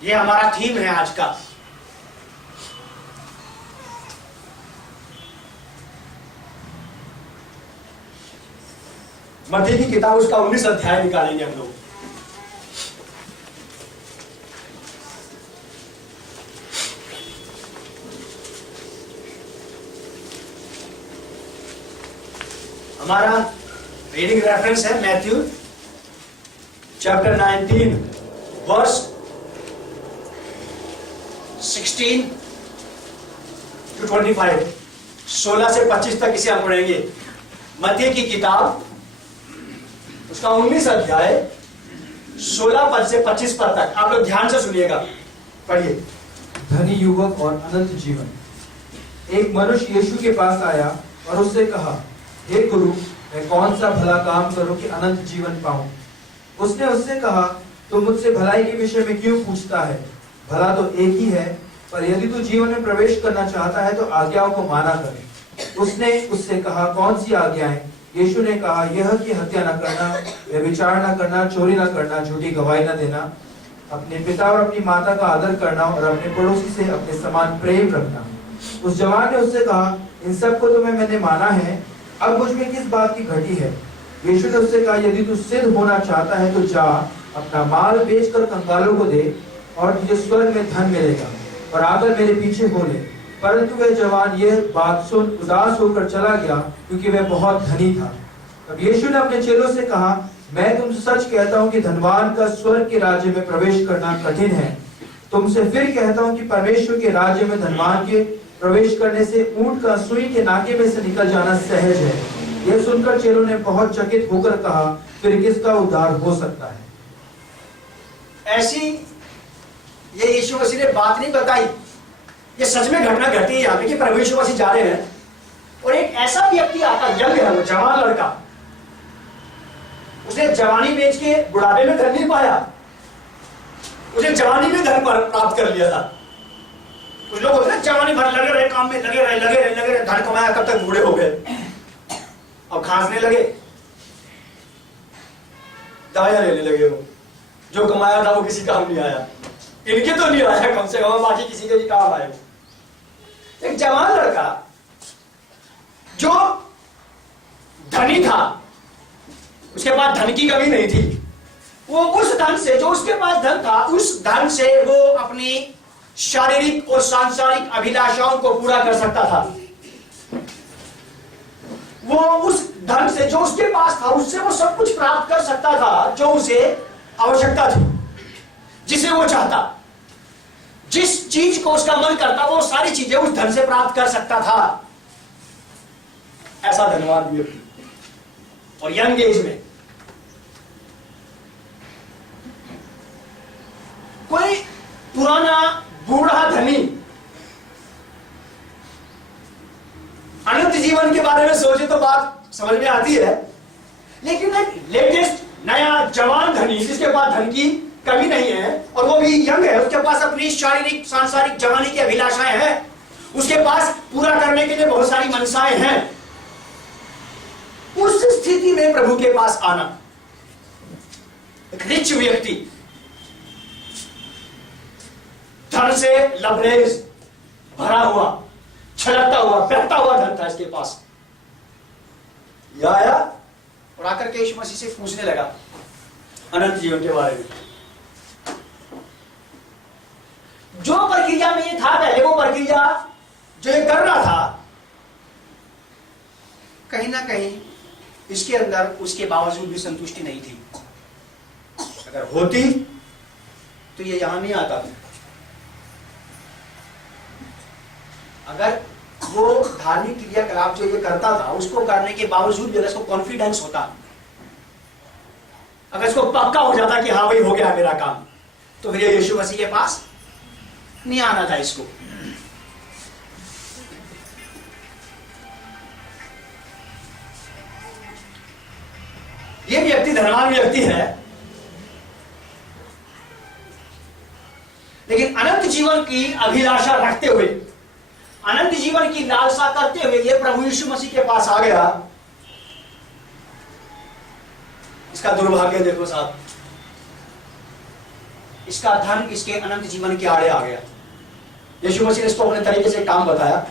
ये हमारा थीम है आज का। मत्ती की किताब उसका 19 अध्याय निकालेंगे हम लोग। हमारा रीडिंग रेफरेंस है मैथ्यू चैप्टर 19 वर्स 16 to 25, 16 से 25 तक इसे हम पढ़ेंगे। मत्ती की किताब उसका 19 अध्याय 16 पद से 25 पद तक आप लोग ध्यान से सुनिएगा, पढ़िए। धनी युवक और अनंत जीवन। एक मनुष्य यीशु के पास आया और उससे कहा, हे गुरु, मैं कौन सा भला काम करूं कि अनंत जीवन पाऊं? उसने उससे कहा, तू मुझसे भलाई के विषय में क्यों पूछता है? भला तो एक ही है, पर यदि तू जीवन में प्रवेश करना चाहता है तो आज्ञाओं को माना कर। उसने उससे कहा, कौन सी आज्ञाएं? यीशु ने कहा, यह कि हत्या न करना, व्यभिचार न करना, चोरी न करना, झूठी गवाही न देना, अपने पिता और अपनी माता का आदर करना और अपने पड़ोसी से अपने समान प्रेम रखना। उस जवान ने उससे कहा, इन सब को तो मैंने माना है, अब मुझ में किस बात की घटी है? यीशु ने उससे कहा, यदि तू सिद्ध होना चाहता है तो जा, अपना माल बेचकर कंगालों को दे और तुझे स्वर्ग में धन मिलेगा, और आकर मेरे पीछे हो ले। परंतु वह जवान यह बात सुन उदास होकर चला गया, क्योंकि वह बहुत धनी था। अब यीशु ने अपने चेलों से कहा, मैं तुमसे सच कहता हूँ कि धनवान का स्वर्ग के राज्य में प्रवेश करना कठिन है। तुमसे फिर कहता हूँ कि परमेश्वर के राज्य में धनवान के प्रवेश करने से ऊंट का सुई के नाके में से निकल जाना सहज है। यह सुनकर चेलों ने बहुत चकित होकर कहा, फिर किसका उद्धार हो सकता है? ऐसी ये यीशु मसीह ने बात नहीं बताई, ये सच में घटना घटी है यहाँ पे कि प्रभु यीशु मसीह जा रहे हैं और एक ऐसा व्यक्ति आता, यंग है वो, जवान लड़का, उसने जवानी बेच के बुढ़ापे में धन नहीं पाया, उसने जवानी में धन प्राप्त कर लिया था। कुछ लोग होते हैं जवानी भर लगे रहे काम में, लगे रहे, धन कमाया, कब तक बूढ़े हो गए, अब खांसने लगे, दवाइयां लेने लगे। वो जो कमाया था वो किसी काम नहीं आया, इनके तो नहीं आया कम से कम, बाकी किसी के भी काम आए। एक जवान लड़का जो धनी था, उसके पास धन की कमी नहीं थी, वो उस धन से, जो उसके पास धन था, उस धन से वो अपनी शारीरिक और सांसारिक अभिलाषाओं को पूरा कर सकता था। वो उस धन से, जो उसके पास था, उससे वो सब कुछ प्राप्त कर सकता था जो उसे आवश्यकता थी, जिसे वो चाहता, जिस चीज को उसका मन करता, वो सारी चीजें उस धन से प्राप्त कर सकता था। ऐसा धनवान व्यक्ति और यंग एज में। कोई पुराना बूढ़ा धनी अनंत जीवन के बारे में सोचे तो बात समझ में आती है, लेकिन एक लेटेस्ट नया जवान धनी जिसके पास धन की कमी नहीं है और वो भी यंग है, उसके पास अपनी शारीरिक सांसारिक जवानी की अभिलाषाएं हैं, उसके पास पूरा करने के लिए बहुत सारी मनसाएं हैं, उस स्थिति में प्रभु के पास आना, एक रिच व्यक्ति, धन से लबरेज भरा हुआ, छलकता हुआ, बहता हुआ धन था इसके पास। यह आया और आकर के यीशु मसीह से पूछने लगा अनंत जीवन के बारे में। जो प्रक्रिया में ये था पहले, वो प्रक्रिया जो ये कर रहा था, कहीं ना कहीं इसके अंदर उसके बावजूद भी संतुष्टि नहीं थी। अगर होती तो ये यहां नहीं आता। अगर वो धार्मिक क्रियाकलाप जो ये करता था, उसको करने के बावजूद भी इसको कॉन्फिडेंस होता, अगर इसको पक्का हो जाता कि हाँ भाई हो गया मेरा काम, तो फिर यीशु मसीह के पास नहीं आना था इसको। ये व्यक्ति धनवान व्यक्ति है, लेकिन अनंत जीवन की अभिलाषा रखते हुए, अनंत जीवन की लालसा करते हुए ये प्रभु यीशु मसीह के पास आ गया। इसका दुर्भाग्य देखो साहब, इसका धन इसके अनंत जीवन के आड़े आ गया। यीशु मसीह ने इसको अपने तरीके से काम बताया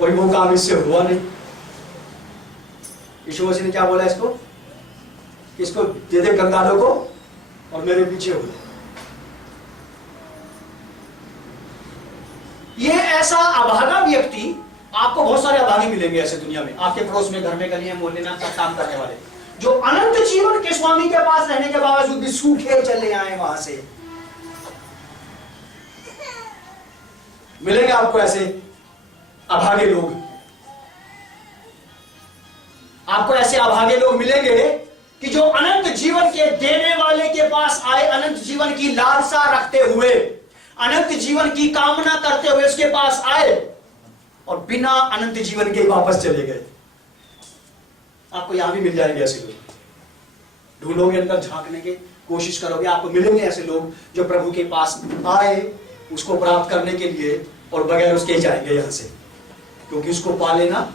और वो काम इससे हुआ नहीं। यीशु मसीह ने क्या बोला इसको कि इसको दे दे कंगालों को और मेरे पीछे हो। ये ऐसा अभागा व्यक्ति, आपको बहुत सारे अभागे मिलेंगे ऐसे दुनिया में, आपके पड़ोस में, घर में, गली में, मोहल्ले में सब काम करने वाले, जो अनंत जीवन के स्वामी के पास रहने के बावजूद भी सूखे चले आए वहां से। मिलेंगे आपको ऐसे अभागे लोग, आपको ऐसे अभागे लोग मिलेंगे कि जो अनंत जीवन के देने वाले के पास आए, अनंत जीवन की लालसा रखते हुए, अनंत जीवन की कामना करते हुए उसके पास आए और बिना अनंत जीवन के वापस चले गए। आपको यहां भी मिल जाएंगे ऐसे लोग, ढूंढोगे अंदर, झांकने की कोशिश करोगे, आपको मिलेंगे ऐसे लोग जो प्रभु के पास आए उसको प्राप्त करने के लिए और बगैर उसके जाएंगे यहां से, क्योंकि उसको पा लेना,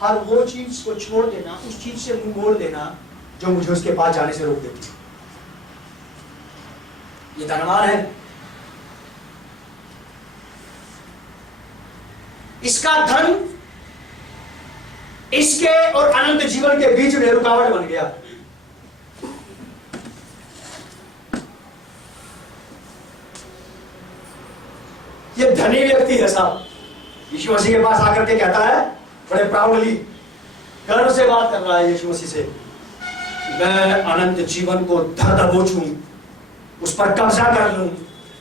हर वो चीज को छोड़ देना, उस चीज से मुंह मोड़ देना जो मुझे उसके पास जाने से रोक देती है। ये धनवान है, इसका धन इसके और अनंत जीवन के बीच में रुकावट बन गया। ये धनी व्यक्ति है साहब, यीशु मसीह के पास आकर के कहता है बड़े प्राउडली, गर्व से बात कर रहा है यीशु मसीह से, मैं अनंत जीवन को धर दबोचूं, उस पर कब्जा कर लूं,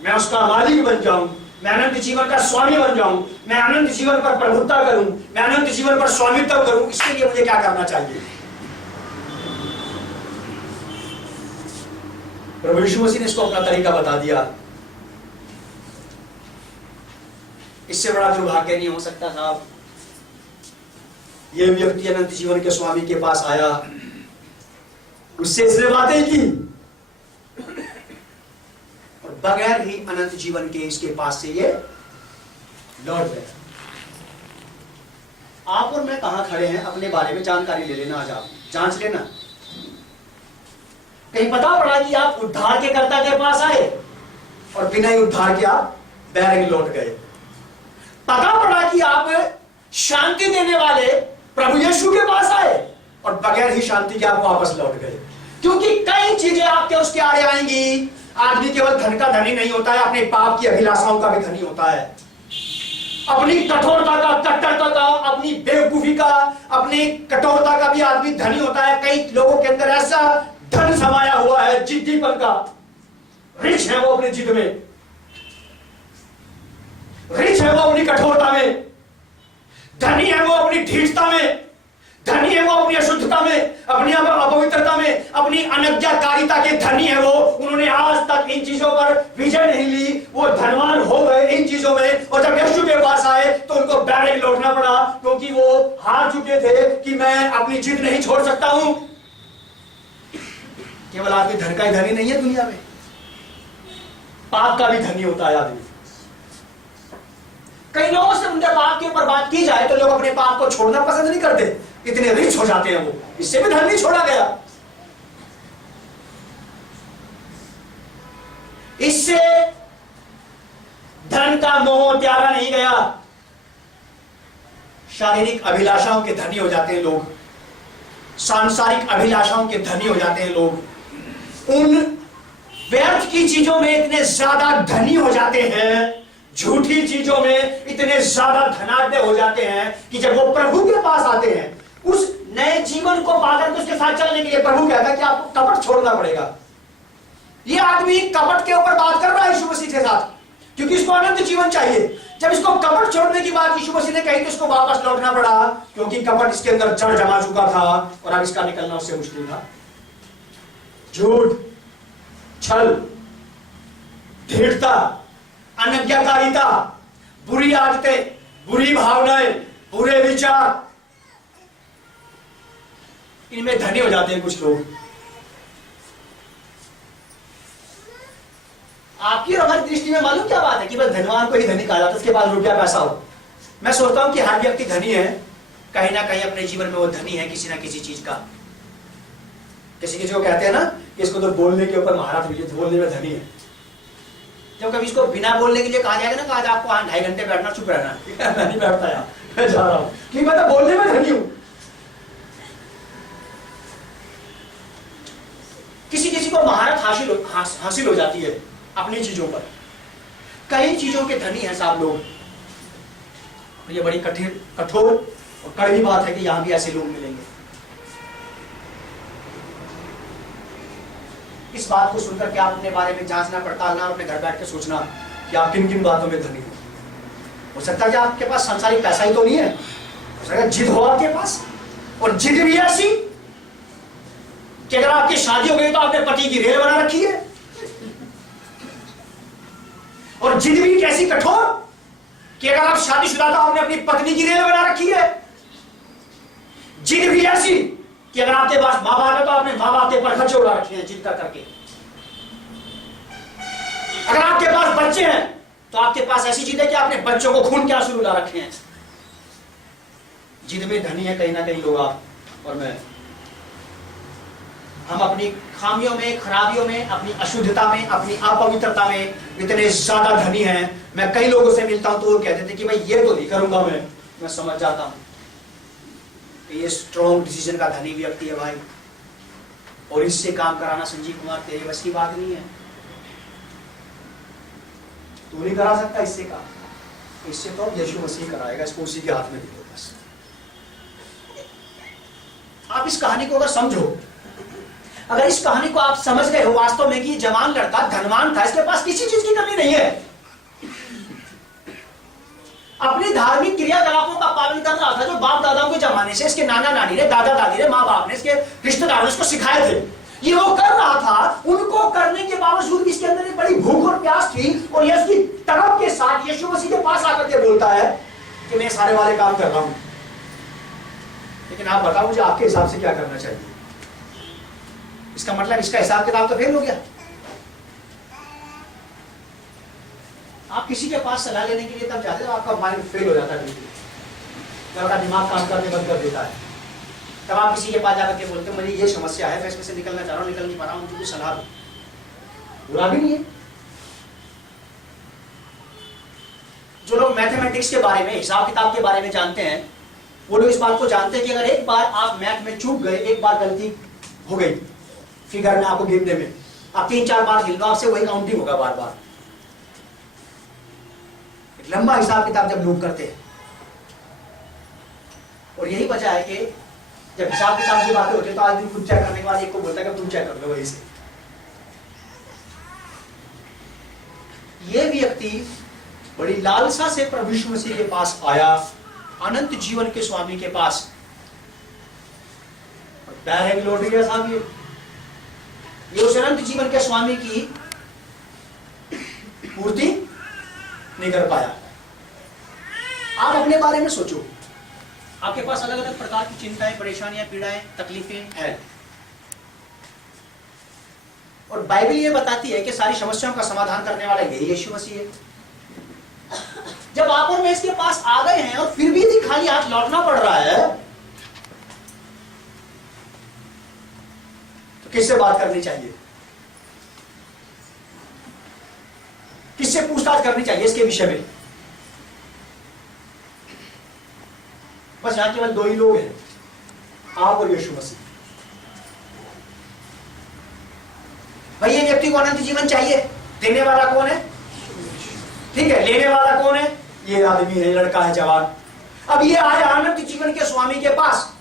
मैं उसका मालिक बन जाऊं, मैं अनंत जीवन का स्वामी बन जाऊं, मैं अनंत जीवन पर प्रभुत्व करूं, मैं अनंत जीवन पर स्वामित्व करूं। इसके लिए मुझे क्या करना चाहिए? प्रभु यीशु मसीह ने इसको अपना तरीका बता दिया। इससे बड़ा दुर्भाग्य नहीं हो सकता साहब। यह व्यक्ति अनंत जीवन के स्वामी के पास आया, उससे इसने बातें की और बगैर ही अनंत जीवन के इसके पास से ये लौट गए। आप और मैं कहां खड़े हैं अपने बारे में जानकारी ले लेना, आज आप जांच लेना। कहीं पता पड़ा कि आप उद्धार के कर्ता के पास आए और बिना ही उद्धार के आप बैरंग लौट गए। पता पड़ा कि आप शांति देने वाले प्रभु यीशु के पास आए और बगैर ही शांति के आप वापस लौट गए। क्योंकि कई चीजें आपके उसके आड़े आएंगी। आदमी केवल धन का धनी नहीं होता है, अपने पाप की अभिलाषाओं का भी धनी होता है, अपनी कठोरता का, कट्टरता का, अपनी बेवकूफी का, अपनी कठोरता का भी आदमी धनी होता है। कई लोगों के अंदर ऐसा धन समाया हुआ है, जिद्दीपन का। रिच है वो अपनी जिद में, रिच है वो अपनी कठोरता में, धनी है वो अपनी ढीठता में, धनी है वो अपनी अशुद्धता में, अपनी अपवित्रता में, अपनी अनज्ञाकारिता के धनी है वो। उन्होंने आज तक इन चीजों पर विजय नहीं ली, वो धनवान हो गए इन चीजों में, और जब यीशु के पास आए तो उनको बैरंग लौटना पड़ा, क्योंकि वो हार चुके थे कि मैं अपनी जिद नहीं छोड़ सकता हूं। केवल आदमी धन का ही धनी नहीं है दुनिया में, पाप का भी धनी होता है आदमी। कई लोगों से उनके पाप के ऊपर बात की जाए तो लोग अपने पाप को छोड़ना पसंद नहीं करते, इतने रिच हो जाते हैं वो। इससे भी धन नहीं छोड़ा गया, इससे धन का मोह त्यागा नहीं गया। शारीरिक अभिलाषाओं के धनी हो जाते हैं लोग, सांसारिक अभिलाषाओं के धनी हो जाते हैं लोग, उन व्यर्थ की चीजों में इतने ज्यादा धनी हो जाते हैं, झूठी चीजों में इतने ज्यादा धनाढ्य हो जाते हैं कि जब वो प्रभु के पास आते हैं, उस नए जीवन को पाकर के उसके साथ चलने के लिए प्रभु कहता है कि आपको कपट छोड़ना पड़ेगा। ये आदमी कपट के ऊपर बात कर रहा है यीशु मसीह के साथ, क्योंकि इसको अनंत जीवन चाहिए। जब इसको कपट छोड़ने की बात यीशु मसीह ने कही तो इसको वापस लौटना पड़ा, क्योंकि कपट इसके अंदर जड़ जमा चुका था और अब इसका निकलना उससे मुश्किल था। झूठ, छल, ढीठता, अनज्ञाकारिता, बुरी आदतें, बुरी भावनाएं, बुरे विचार, इनमें धनी हो जाते हैं कुछ लोग। आपकी और हमारी दृष्टि में मालूम क्या बात है कि बस धनवान को ही धनी कहा जाता है, उसके पास रुपया पैसा हो। मैं सोचता हूं कि हर व्यक्ति धनी है, कहीं ना कहीं अपने जीवन में वो धनी है किसी ना किसी चीज का। किसी को कहते हैं ना कि इसको तो बोलने के ऊपर महारत हुई है, बोलने में धनी है। जब कभी इसको बिना बोलने के लिए कहा जाएगा ना कि आज आपको 2.5 घंटे बैठना, चुप रहना। मैं नहीं बैठता यार, मैं जा रहा हूं कि मैं तो बोलने में धनी हूं। किसी किसी को महारत हासिल हो जाती है अपनी चीजों पर। कई चीजों के धनी हैं साहब लोग। ये बड़ी कठोर और कड़वी बात है कि यहां भी ऐसे लोग मिलेंगे। इस बात को सुनकर के आप अपने बारे में जांचना पड़तालना और अपने घर बैठ के सोचना कि आप किन किन बातों में धनी हो। सकता है कि आपके पास संसारिक पैसा ही तो नहीं है, हो सकता है जिद हो आपके पास, और जिद भी ऐसी कि अगर आपकी शादी हो गई तो आपने पति की रेल बना रखी है, और जिद भी कैसी कठोर कि अगर आप शादीशुदा तो आपने अपनी पत्नी की रेल बना रखी है। जिद भी ऐसी कि अगर आपके पास माँ बाप है तो आपने माँ बाप के पर खर्चे उड़ा रखे हैं जिद कर करके। अगर आपके पास बच्चे हैं तो आपके पास ऐसी जिद है कि आपने बच्चों को खून के आंसू उड़ा रखे हैं। जिद में धनी है कहीं ना कहीं लोग, आप और मैं। हम अपनी खामियों में, खराबियों में, अपनी अशुद्धता में, अपनी अपवित्रता में इतने ज्यादा धनी हैं। मैं कई लोगों से मिलता हूं तो वो कहते थे कि भाई ये तो नहीं करूंगा मैं समझ जाता हूं कि ये स्ट्रॉन्ग डिसीजन का धनी व्यक्ति है भाई, और इससे काम कराना संजीव कुमार तेरे बस की बात नहीं है। तू नहीं करा सकता इससे काम, इससे तो यीशु मसीह कराएगा। इसको उसी के हाथ में दे दो बस। आप इस कहानी को अगर समझो, अगर इस कहानी को आप समझ गए हो वास्तव में कि ये जवान लड़का धनवान था, इसके पास किसी चीज की कमी नहीं है, अपनी धार्मिक क्रियाकलापों का पालन कर रहा था जो बाप दादाओं के जमाने से इसके नाना नानी ने, दादा दादी ने, माँ बाप ने, इसके रिश्तेदारों ने इसको सिखाए थे। ये वो कर रहा था, उनको करने के बावजूद भी इसके अंदर एक बड़ी भूख और प्यास थी, और ये उसकी तड़प के साथ यीशु मसीह के पास आकर के बोलता है कि मैं सारे वाले काम कर रहा हूं, लेकिन आप बताओ मुझे आपके हिसाब से क्या करना चाहिए। इसका मतलब इसका हिसाब किताब तो फेल हो गया। आप किसी के पास सलाह लेने के लिए तब जाते हो आपका माइंड फेल हो जाता है, बिल्कुल आपका दिमाग काम करने बंद कर देता है। तब आप किसी के पास जाकर के बोलते हो मुझे ये समस्या है, मैं इसमें से निकलना चाह रहा हूं, निकल नहीं पा रहा हूं, मुझे कुछ सलाह दो। बुरा भी नहीं है। जो लोग मैथमेटिक्स के बारे में, हिसाब किताब के बारे में जानते हैं, वो लोग इस बात को जानते हैं कि अगर एक बार आप मैथ में चूक गए, एक बार गलती हो गई फिगर में आपको गिनने में, आप 3-4 बार गिन लो, आपसे वही काउंटिंग होगा बार बार। एक लंबा हिसाब किताब जब लोग करते हैं, और यही वजह है कि जब हिसाब किताब की बातें होती है तो आज दिन खुद चेक करने के बाद एक को बोलता है कि तुम चेक कर लो वही से। ये व्यक्ति बड़ी लालसा से प्रभु यीशु मसीह के पास आया, अनंत जीवन के स्वामी के पास। डायरेक्ट लौट गया साहब। ये उस अनंत जीवन के स्वामी की पूर्ति नहीं कर पाया। आप अपने बारे में सोचो, आपके पास अलग अलग प्रकार की चिंताएं, परेशानियां, पीड़ाएं, तकलीफें हैं, और बाइबल ये बताती है कि सारी समस्याओं का समाधान करने वाला यही यीशु मसीह है। जब आप और मैं इसके पास आ गए हैं और फिर भी यदि खाली हाथ लौटना पड़ रहा है, तो किससे बात करनी चाहिए, किससे पूछताछ करनी चाहिए इसके विषय में? बस यहां केवल 2 ही लोग हैं, आप और यीशु मसीह। भाई ये व्यक्ति को अनंत जीवन चाहिए, देने वाला कौन है? ठीक है, लेने वाला कौन है? ये आदमी है, लड़का है, जवान। अब ये आया अनंत जीवन के स्वामी के पास।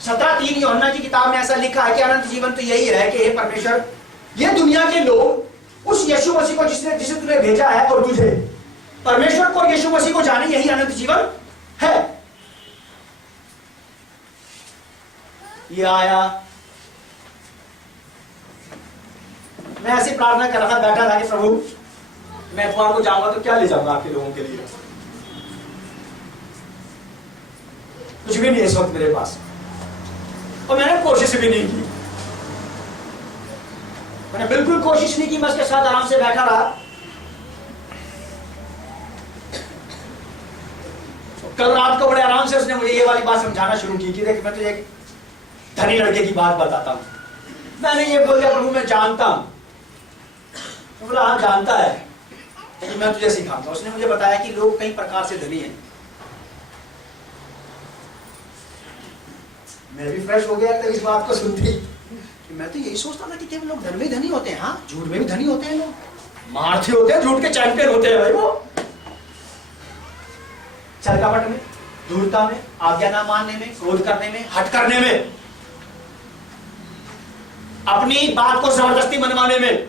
17:3 यूहन्ना की किताब में ऐसा लिखा है कि अनंत जीवन तो यही है कि हे परमेश्वर, ये दुनिया के लोग उस यीशु मसीह को जिसे तूने भेजा है और तुझे, परमेश्वर को और यीशु मसीह को जाने, यही अनंत जीवन है। ये आया, मैं ऐसी प्रार्थना कर रहा था, बैठा था कि प्रभु मैं एतवार को जाऊंगा तो क्या ले जाऊंगा आपके लोगों के लिए? कुछ भी नहीं है इस वक्त मेरे पास, और मैंने कोशिश भी नहीं की। मैंने बिल्कुल कोशिश नहीं की, मैं उसके साथ आराम से बैठा रहा। कल रात को बड़े आराम से उसने मुझे ये वाली बात समझाना शुरू की कि देख मैं तुझे धनी लड़के की बात बताता हूं। मैंने ये बोल दिया प्रभु मैं जानता हूं। तो बोला हाँ जानता है, लेकिन मैं तुझे सिखाऊंगा। उसने मुझे बताया कि लोग कई प्रकार से धनी हैं। मैं भी फ्रेश हो गया था इस बात को सुनते ही, कि मैं तो यही सोचता था कि केवल लोग धन में ही धनी होते हैं। हाँ, झूठ में भी धनी होते हैं लोग, मारते होते हैं, झूठ के चैंपियन होते हैं भाई वो। छलकपट में, धूर्तता में, आज्ञा ना मानने में, क्रोध करने में, हट करने में, अपनी बात को जबरदस्ती मनवाने में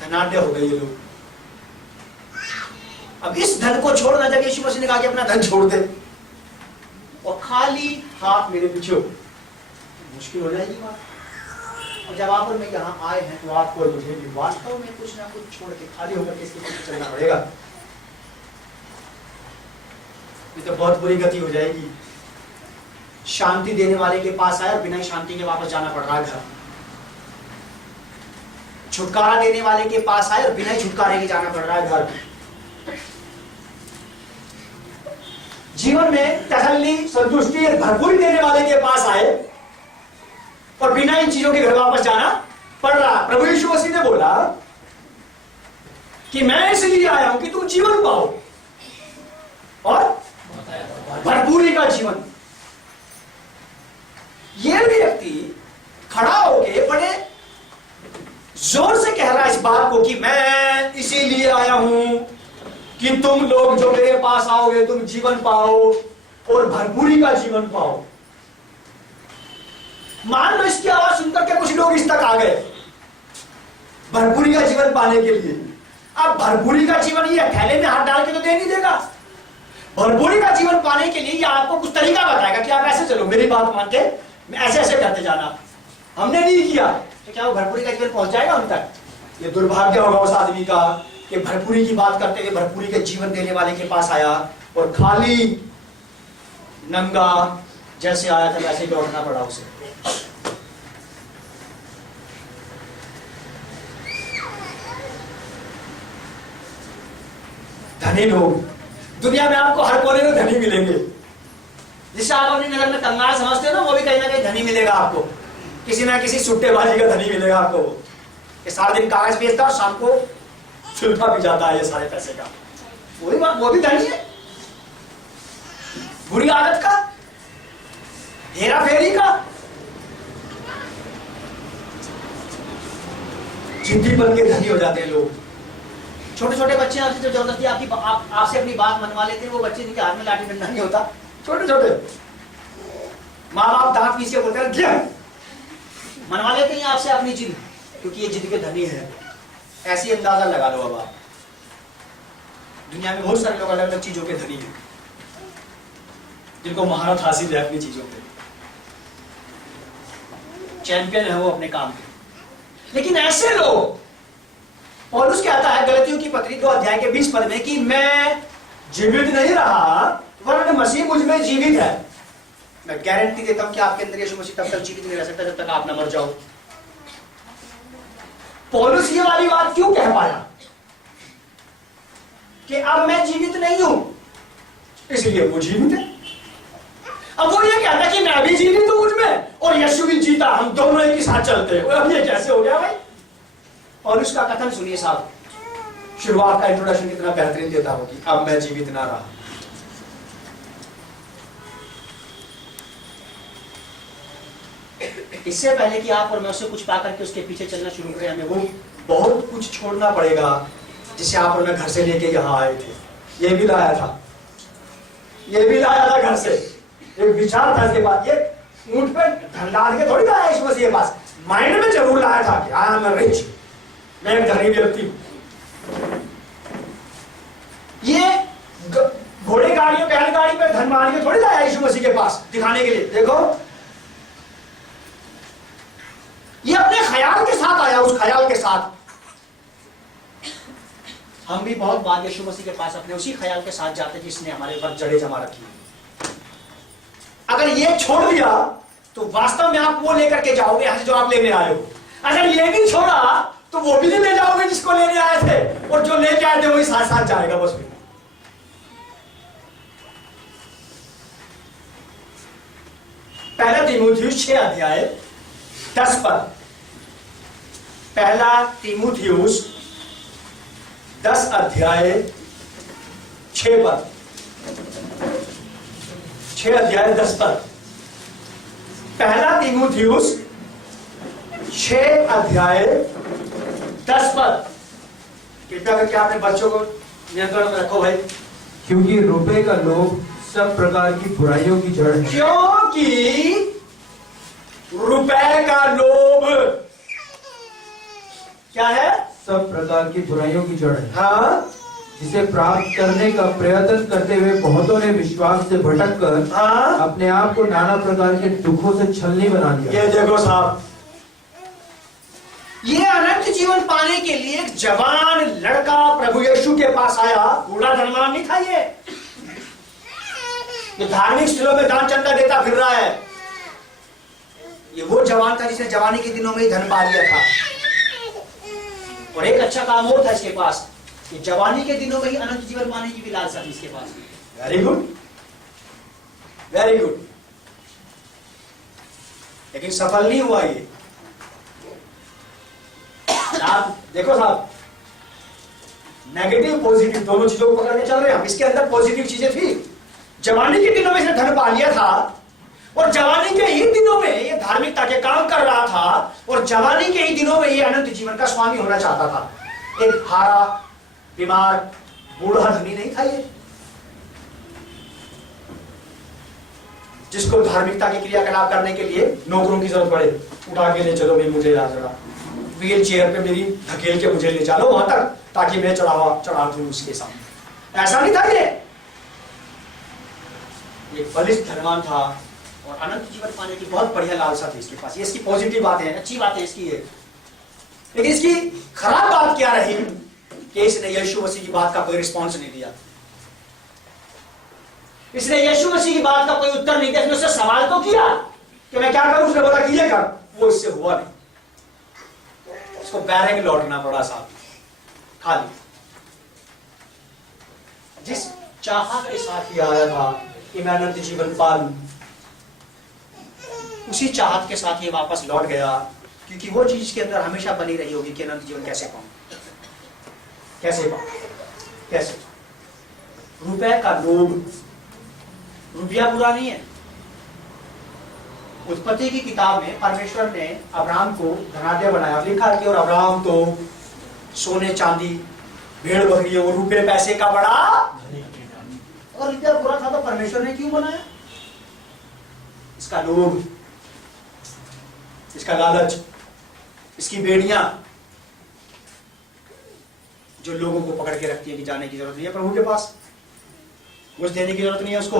धनाढ्य हो गए ये लोग। अब इस धन को छोड़ना, जब यीशु मसीह ने कहा कि अपना धन छोड़ दे और खाली हाथ मेरे पीछे, मुश्किल हो जाएगी बात। और जब आप और मैं यहाँ आए हैं तो आपको मुझे भी वास्तव में कुछ ना कुछ छोड़ के खाली होकर के इसके पीछे चलना पड़ेगा। ये तो बहुत बुरी गति हो जाएगी। शांति देने वाले के पास आए और बिना ही शांति के वापस जाना पड़ रहा है घर। छुटकारा देने वाले के पास आए और बिना ही छुटकारे के जाना पड़ रहा है घर। जीवन में तसल्ली, संतुष्टि, भरपूरी देने वाले के पास आए और बिना इन चीजों के घर वापस जाना पड़ रहा। प्रभु यीशु मसीह ने बोला कि मैं इसलिए आया हूं कि तुम जीवन पाओ और भरपूरी का जीवन। यह व्यक्ति खड़ा होके बड़े जोर से कह रहा है इस बात को कि मैं इसीलिए आया हूं कि तुम लोग जो मेरे पास आओगे तुम जीवन पाओ और भरपूरी का जीवन पाओ। मान लो इसकी आवाज सुनकर के कुछ लोग इस तक आ गए भरपूरी का जीवन पाने के लिए। अब भरपूरी का जीवन ये थैले में हाथ डाल के तो दे नहीं देगा। भरपूरी का जीवन पाने के लिए ये आपको कुछ तरीका बताएगा कि आप ऐसे चलो, मेरी बात मान के ऐसे ऐसे करते जाना। हमने नहीं किया तो क्या वो भरपूरी का जीवन पहुंच जाएगा उन तक? ये दुर्भाग्य होगा उस आदमी का कि भरपूरी की बात करते हुए भरपूरी के जीवन देने वाले के पास आया और खाली नंगा जैसे आया था वैसे लौटना पड़ा उसे। धनी लोग दुनिया में आपको हर कोने में धनी मिलेंगे। जिसे आप अपनी नजर में कंगाल समझते हो ना, वो भी कहीं ना कहीं धनी मिलेगा आपको। किसी ना किसी सुट्टेबाजी का धनी मिलेगा आपको, कि सारा दिन कागज बेचता और शाम को सुल्फा भी जाता है ये सारे पैसे का। वो भी धनी है। बुरी आदत का, हेरा फेरी का, जिद्दीपन के धनी हो जाते हैं लोग। छोटे छोटे बच्चे आपसे जो जबरदस्ती आपसे अपनी बात मनवा लेते हैं, वो बच्चे जिनके हाथ में लाठी डंडा नहीं होता, छोटे छोटे माँ बाप दांत पीस के बोलते हैं मनवा लेते हैं आपसे अपनी जिद, क्योंकि ये जिद के धनी है। ऐसी अंदाजा लगा लो। अब आप दुनिया में बहुत सारे लोग अलग अलग चीजों के धनी हैं, जिनको महारत हासिल है अपनी चीजों पे, चैंपियन है वो अपने काम के। लेकिन ऐसे लोग, पौलुस कहता है गलतियों की पत्री 2 अध्याय के 20 पद में कि मैं जीवित नहीं रहा वरन मसीह मुझ में जीवित है। मैं गारंटी देता हूं कि आपके अंदर यीशु मसीह तब तक जीवित नहीं रह सकता जब तक आप न मर जाओ। पौलुस ये वाली बात क्यों कह पाया कि अब मैं जीवित नहीं हूं, इसलिए वो जीवित है। अब वो ये कहता कि मैं भी जीवित हूं मुझ में और यीशु भी जीता, हम दोनों एक ही साथ चलते हैं। अब ये कैसे हो गया भाई? पौलुस का कथन सुनिए साहब, शुरुआत का इंट्रोडक्शन कितना बेहतरीन देता हो कि अब मैं जीवित ना रहा। इससे पहले कि आप और मैं उससे कुछ पाकर के उसके पीछे चलना शुरू करें, हमें वो बहुत कुछ छोड़ना पड़ेगा जिसे आप और मैं घर से लेके यहाँ आए थे। ये भी लाया था, ये भी लाया था घर से, एक विचार था इसके बाद। ये ऊंट पे धन डाल के थोड़ी लाया यीशु मसीह के पास, माइंड में जरूर लाया था कि आई एम रिच, मैं एक धनी व्यक्ति हूं। ये घोड़े गाड़ियों बैलगाड़ी पे धन मार के थोड़ी लाया यीशु मसीह के पास दिखाने के लिए। देखो ये अपने ख्याल के साथ आया, उस ख्याल के साथ। हम भी बहुत बार यीशु मसीह के पास अपने उसी ख्याल के साथ जाते हैं जिसने हमारे ऊपर जड़ें जमा रखी है। अगर ये छोड़ दिया तो वास्तव में आप वो लेकर के जाओगे यहां से जो आप लेने आए हो। अगर ये भी छोड़ा तो वो भी नहीं ले जाओगे जिसको लेने आए थे, और जो लेके आए थे वही साथ साथ जाएगा बस। पहला तीमुथियुस 6 अध्याय 10 पद। पहला तीमुथियुस 10 अध्याय 6 पद। 6 अध्याय 10 पद। पहला तीमुथियुस 6 अध्याय 10 पद। कृपया करके अपने बच्चों को नियंत्रण में रखो भाई। क्योंकि रुपए का लोभ सब प्रकार की बुराइयों की जड़ है। क्योंकि रुपए का लोभ क्या है? सब प्रकार की बुराइयों की जड़ है, हाँ जिसे प्राप्त करने का प्रयत्न करते हुए बहुतों ने विश्वास से भटक कर हाँ। अपने आप को नाना प्रकार के दुखों से छलनी बना दिया। ये देखो साहब, ये अनंत जीवन पाने के लिए एक जवान लड़का प्रभु यीशु के पास आया। बूढ़ा धनवान नहीं था ये धार्मिक स्थलों में दान चंदा देता फिर रहा है। ये वो जवान था जिसने जवानी के दिनों में ही धन पा लिया था। और एक अच्छा काम और था इसके पास, कि जवानी के दिनों में ही अनंत जीवन पाने की भी लालसा थी इसके पास। Very good, very good. लेकिन सफल नहीं हुआ ये। आप देखो साहब, नेगेटिव पॉजिटिव दोनों चीजों को पकड़ के चल रहे हैं हम। इसके अंदर पॉजिटिव चीजें थी। जवानी के दिनों में इसने धन पा लिया था, और जवानी के ही दिनों में ये धार्मिकता के काम कर रहा था, और जवानी के ही दिनों में ये अनंत जीवन का स्वामी होना चाहता था। एक हारा बीमार बूढ़ा धनी नहीं था ये, जिसको धार्मिकता के क्रियाकलाप करने के लिए नौकरों की जरूरत पड़े। उठा के ले चलो भाई मुझे, जरा व्हील चेयर पे मेरी धकेल के मुझे ले चलो वहां तक, ताकि मैं चढ़ा दूं उसके सामने। ऐसा नहीं था ये बलिष्ठ धनवान था, और अनंत जीवन पाने की बहुत बढ़िया लालसा थी इसके पास। ये इसकी पॉजिटिव बात है, अच्छी बात है इसकी ये। लेकिन इसकी खराब बात क्या रही कि इसने यीशु मसीह की बात का कोई रिस्पॉन्स नहीं दिया। इसने यीशु मसीह की बात का कोई उत्तर नहीं दिया। इसने उससे सवाल तो किया कि मैं क्या करूं, उसने बोला कि ये कर, वो इससे हुआ नहीं। उसको बैरंग लौटना पड़ा साहब, खाली। जिस चाहत के साथ ही आया था कि मैं अनंत जीवन पालूं, उसी चाहत के साथ ये वापस लौट गया, क्योंकि वो चीज के अंदर हमेशा बनी रही होगी कि अनंत जीवन कैसे पाऊं, कैसे पाऊं, कैसे। रुपए का लोभ, रुपया बुरा नहीं है। उत्पत्ति की किताब में परमेश्वर ने अब्राहम को धनाढ्य बनाया, लिखा कि और अब्राहम तो सोने चांदी भेड़ बकरियों और रुपये पैसे का बड़ा। और रुपया बुरा था तो परमेश्वर ने क्यों बनाया? इसका लोभ, इसका लालच, इसकी बेड़ियां जो लोगों को पकड़ के रखती है कि जाने की जरूरत नहीं है प्रभु के पास, कुछ देने की जरूरत नहीं है उसको,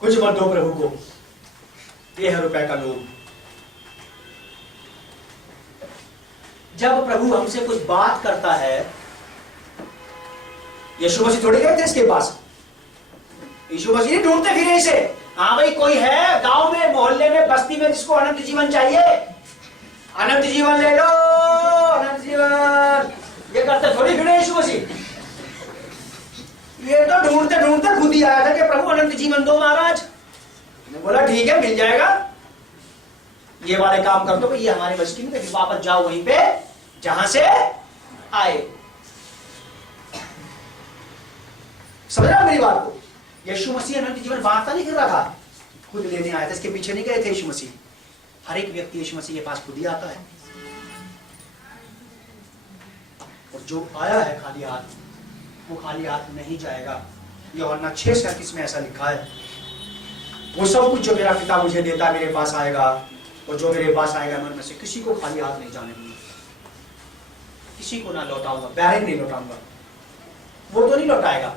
कुछ मत दो प्रभु को। यह है रुपए का लोभ। जब प्रभु हमसे कुछ बात करता है, यीशु मसीह थोड़ी गए थे इसके पास। यीशु मसीह ढूंढते फिरे इसे, हाँ भाई कोई है गांव में, मोहल्ले में, बस्ती में जिसको अनंत जीवन चाहिए, अनंत जीवन ले लो, अनंत जीवन। ये करते थोड़ी फिरे यीशु मसीह। ये तो ढूंढते ढूंढते खुद ही आया था कि प्रभु अनंत जीवन दो महाराज। ने बोला ठीक है मिल जाएगा, ये वाले काम कर दो, ये हमारे बस की नहीं, फिर वापस जाओ वहीं पे जहां से आए। समझा मेरी बात को? यीशु मसीह अनंत जीवन बांटता नहीं फिर रहा था, खुद लेने आया था। इसके पीछे नहीं गए थे यीशु मसीह। हर एक व्यक्ति यीशु मसीह के पास खुद ही आता है, और जो आया है खाली हाथ, वो खाली हाथ नहीं जाएगा। यूहन्ना 6:37 में ऐसा लिखा है, वो सब कुछ जो मेरा पिता मुझे देता मेरे पास आएगा, और जो मेरे पास आएगा मैं उनमें से किसी को खाली हाथ नहीं जाने दूंगा, किसी को ना लौटाऊंगा, बैरंग नहीं लौटाऊंगा। वो तो नहीं लौटाएगा।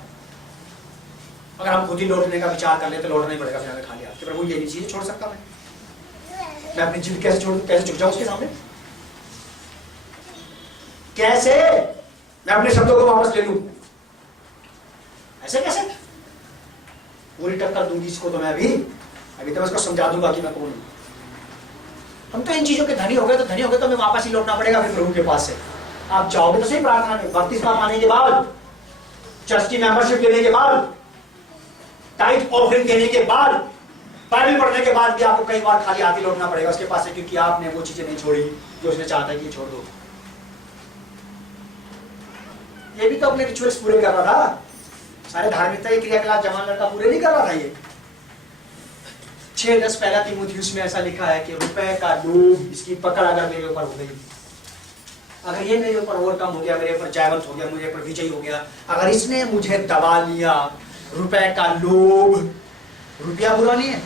अगर हम खुद ही लौटने का विचार कर ले तो लौटना ही पड़ेगा फिर हमें खाली हाथ। प्रभु ये नहीं चीजें छोड़ सकता मैं अपनी जिद कैसे छोड़ दूं, कैसे झुक जाऊं उसके सामने, कैसे मैं अपने शब्दों को वापस ले लूं, ऐसे कैसे? पूरी टक्कर दूंगी इसको तो मैं अभी तो मैं उसको समझा दूंगा कि मैं कौन हूं। हम तो इन चीजों के धनी हो गए, तो धनी हो गए तो हमें वापस ही लौटना पड़ेगा फिर प्रभु के पास से। आप जाओगे तो सही प्रार्थना में, बपतिस्मा पाने के बाद, चर्च की मेंबरशिप लेने के बाद, टाइट ऑफरिंग देने के बाद, बाइबल पढ़ने के बाद भी आपको कई बार खाली हाथ ही लौटना पड़ेगा उसके पास से, क्योंकि आपने वो चीजें नहीं छोड़ी जो उसने चाहता है कि छोड़ दो। ये भी तो अपने रिचुअल्स पूरे कर रहा था, सारे धार्मिकता के क्रियाकलाप जवान लड़का पूरे नहीं कर रहा था। ये 6:10 पहला तीमुथियुस में ऐसा लिखा है कि रुपए का लोभ, इसकी पकड़ अगर मेरे ऊपर हो गई, अगर ये मेरे ऊपर ओवरकम हो गया, मेरे ऊपर जयवंत हो गया, मुझे ऊपर विजयी हो गया, अगर इसने मुझे दबा लिया, रुपए का लोभ, रुपया बुरा नहीं है,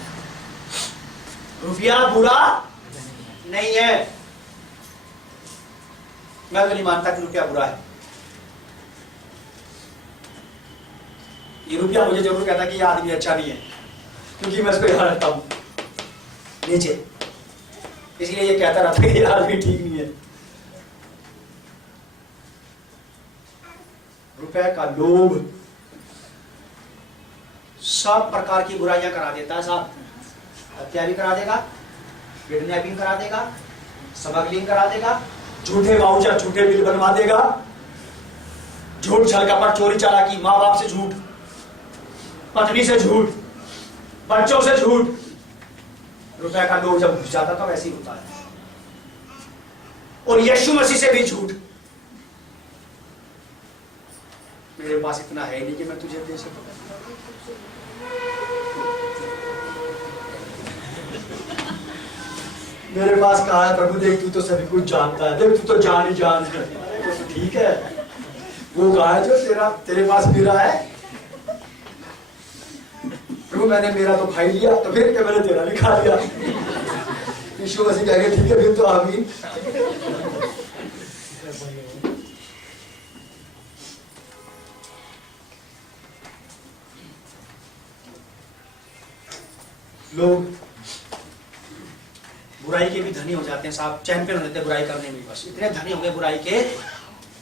रुपया बुरा नहीं है, मैं तो नहीं मानता कि रुपया बुरा है। ये रुपया मुझे जरूर कहता कि ये आदमी अच्छा नहीं है, क्योंकि मैं इसको यहाँ रखता हूं नीचे, इसलिए ये कहता रहता है कि ये आदमी ठीक नहीं है। रुपए का लोभ सब प्रकार की बुराइयां करा देता है साहब। हत्या भी करा देगा, किडनैपिंग करा देगा, स्मगलिंग करा देगा, झूठे वाउचर, झूठे बिल बनवा देगा, झूठ छल कपट चोरी चालाकी, माँ बाप से झूठ, पत्नी से झूठ, बच्चों से झूठ। रुपए का लोभ जब घुस जाता तो वैसे ही होता है। और यीशु मसीह से भी झूठ, मेरे पास इतना है नहीं कि मैं तुझे दे सकूं, मेरे पास कहा है प्रभु, देख तू तो सभी कुछ जानता है, देख तू तो जान ही जान है। तो ठीक है, वो कहा है जो तेरे पास मेरा है। प्रभु मैंने मेरा तो खाई लिया, तो फिर क्या मैंने तेरा भी खा लिया। यीशु मसीह कह गए ठीक है फिर तो आमीन। लोग बुराई के भी धनी हो जाते हैं साहब, चैंपियन हो जाते हैं बुराई करने में। बस इतने धनी हो गए बुराई के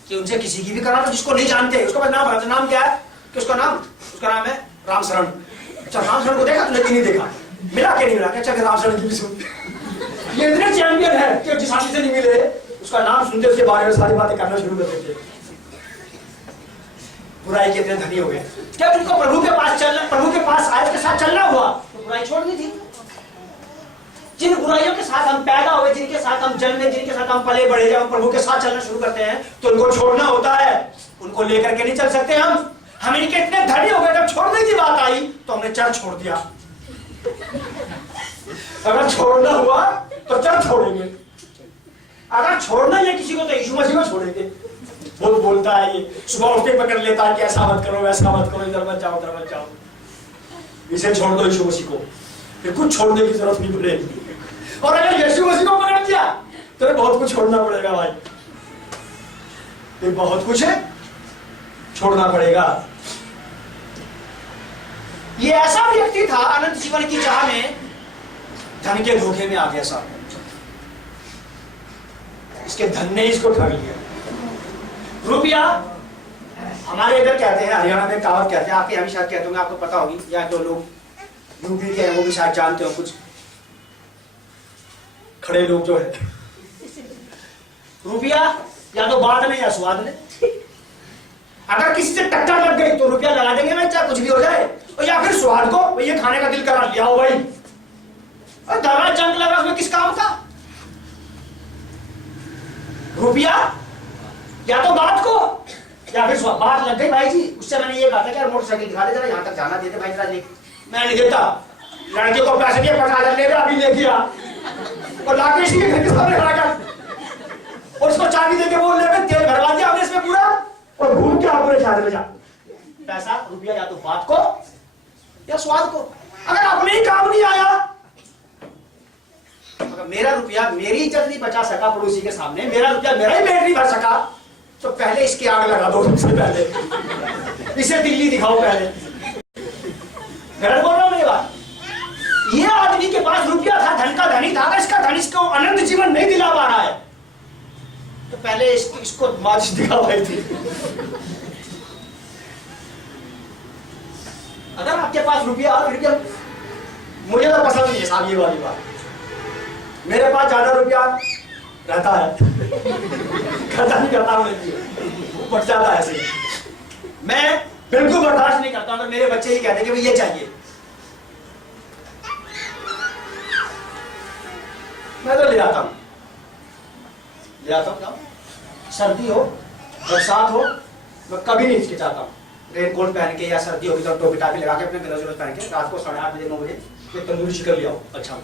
कि उनसे किसी की भी करा तो जिसको नहीं जानते उसका बस नाम बताते। नाम क्या है कि उसका नाम है राम शरण। अच्छा राम शरण को देखा तुमने कि नहीं देखा, मिला के नहीं मिला, अच्छा राम शरण की भी सुन। ये इतने चैंपियन है कि जिस आदमी से नहीं मिले उसका नाम सुनते उसके बारे में सारी बातें करना शुरू कर देते। बुराई के इतने धनी हो गए। क्या तुमको प्रभु के पास आयत के साथ चलना हुआ तो बुराई छोड़नी थी। जिन बुराइयों के साथ हम पैदा हुए, जिनके साथ हम जन्मे, जिनके साथ हम पले बढ़े, जब हम प्रभु के साथ चलना शुरू करते हैं तो उनको छोड़ना होता है, उनको लेकर के नहीं चल सकते हम इनके इतने धनी हो गए, जब छोड़ने की बात आई तो हमने चर्च छोड़ दिया। अगर छोड़ना हुआ तो चर्च छोड़ेंगे, अगर छोड़ना है किसी को तो यीशु मसीह को छोड़ेंगे। बोलता है ये सुबह उठते पकड़ लेता है कि ऐसा मत करो वैसा मत करो, इधर मत जाओ, इसे छोड़ दो यीशु मसीह को, फिर कुछ छोड़ने की जरूरत नहीं पड़ेगी। और अगर यीशु मसीह को पकड़ दिया तो बहुत कुछ छोड़ना पड़ेगा भाई, ये बहुत कुछ है छोड़ना पड़ेगा। ये ऐसा व्यक्ति था अनंत जीवन की चाह में धन के धोखे में आ गया साहब, इसके धन ने इसको ठग लिया। रुपया हमारे इधर कहते हैं, हरियाणा में कहावत कहते हैं, आपके हम शायद कहते होंगे, आपको पता होगी, या जो लोग यूपी के हैं वो भी शायद जानते हो, कुछ खड़े लोग जो है। रुपया या तो बात में या स्वाद में, अगर किसी से टक्कर लग गई तो रुपया लगा देंगे मैं, चाहे कुछ भी हो जाए, और या फिर स्वाद को ये खाने का दिल करा लिया हो भाई, और दवा जंग लगा उसमें किस काम का। रुपया या तो बात को या फिर बात लग गई भाई जी, उससे मैंने ये कहा था कि मोटरसाइकिल दिखा दे जरा, यहाँ तक जाना देते भाई जरा, मैं नहीं देता। लड़के को पैसे दिए 50,000 ले अभी ले गया और लाके इसी के घर के सामने खड़ा कर, और उसको चाबी देके बोल ले तेल भरवा दिया हमने इसमें पूरा, और घूम के आप पूरे चादर में जा। पैसा रुपया या तो बात को या स्वाद को, अगर अपने ही काम नहीं आया, अगर मेरा रुपया मेरी इज्जत नहीं बचा सका पड़ोसी के सामने, मेरा रुपया मेरा ही पेट नहीं भर सका, तो पहले इसकी आग लगा दो, सबसे पहले इसे दिल्ली दिखाओ पहले। गलत बोल रहा हूं मेरी बात। ये आदमी के पास रुपया था, धन का धनी था, अगर इसका धन इसको अनंत जीवन नहीं दिला पा रहा है तो पहले इसको माचिस दिखा भाई थी। अगर आपके पास रुपया फिर भी मुझे तो पसंद नहीं है साहब ये वाली बात, मेरे पास ज्यादा रुपया रहता है खर्चा नहीं करता हूं, बढ़ जाता है ऐसे, मैं बिल्कुल बर्दाश्त नहीं करता। अगर मेरे बच्चे ही कहते कि भाई ये चाहिए मैं तो ले आता हूँ, जाओ। सर्दी हो बरसात हो, मैं कभी नहीं हिचकिचाता हूँ। रेनकोट पहन के या सर्दी होगी तो टोपी टापी लगा के अपने ग्लव्स व्लव्स पहन के रात को 8:30 बजे 9 बजे ये तंदूरी चिकन ले आओ। अच्छा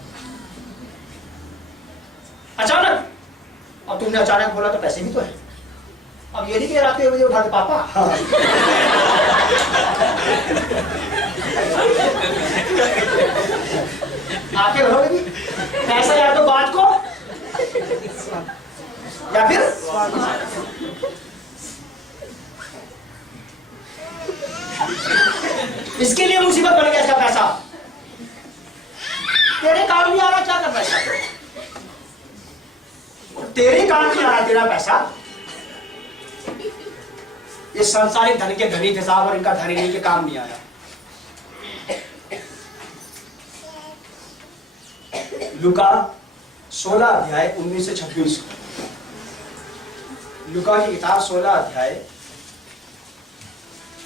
अचानक, अब तुमने अचानक बोला तो पैसे भी तो है। अब ये नहीं कि रात 1 बजे उठा के पापा आके भरोगे पैसा या तो बात को या फिर इसके लिए मुसीबत बन गया इसका पैसा। तेरे काम नहीं आ रहा, क्या करना है? तेरे काम नहीं आ रहा तेरा पैसा। ये संसारिक धन के धनी थे साहब, और इनका धनी नहीं के काम नहीं आया। लुका 16 अध्याय 19 से 26। लुका की किताब 16 अध्याय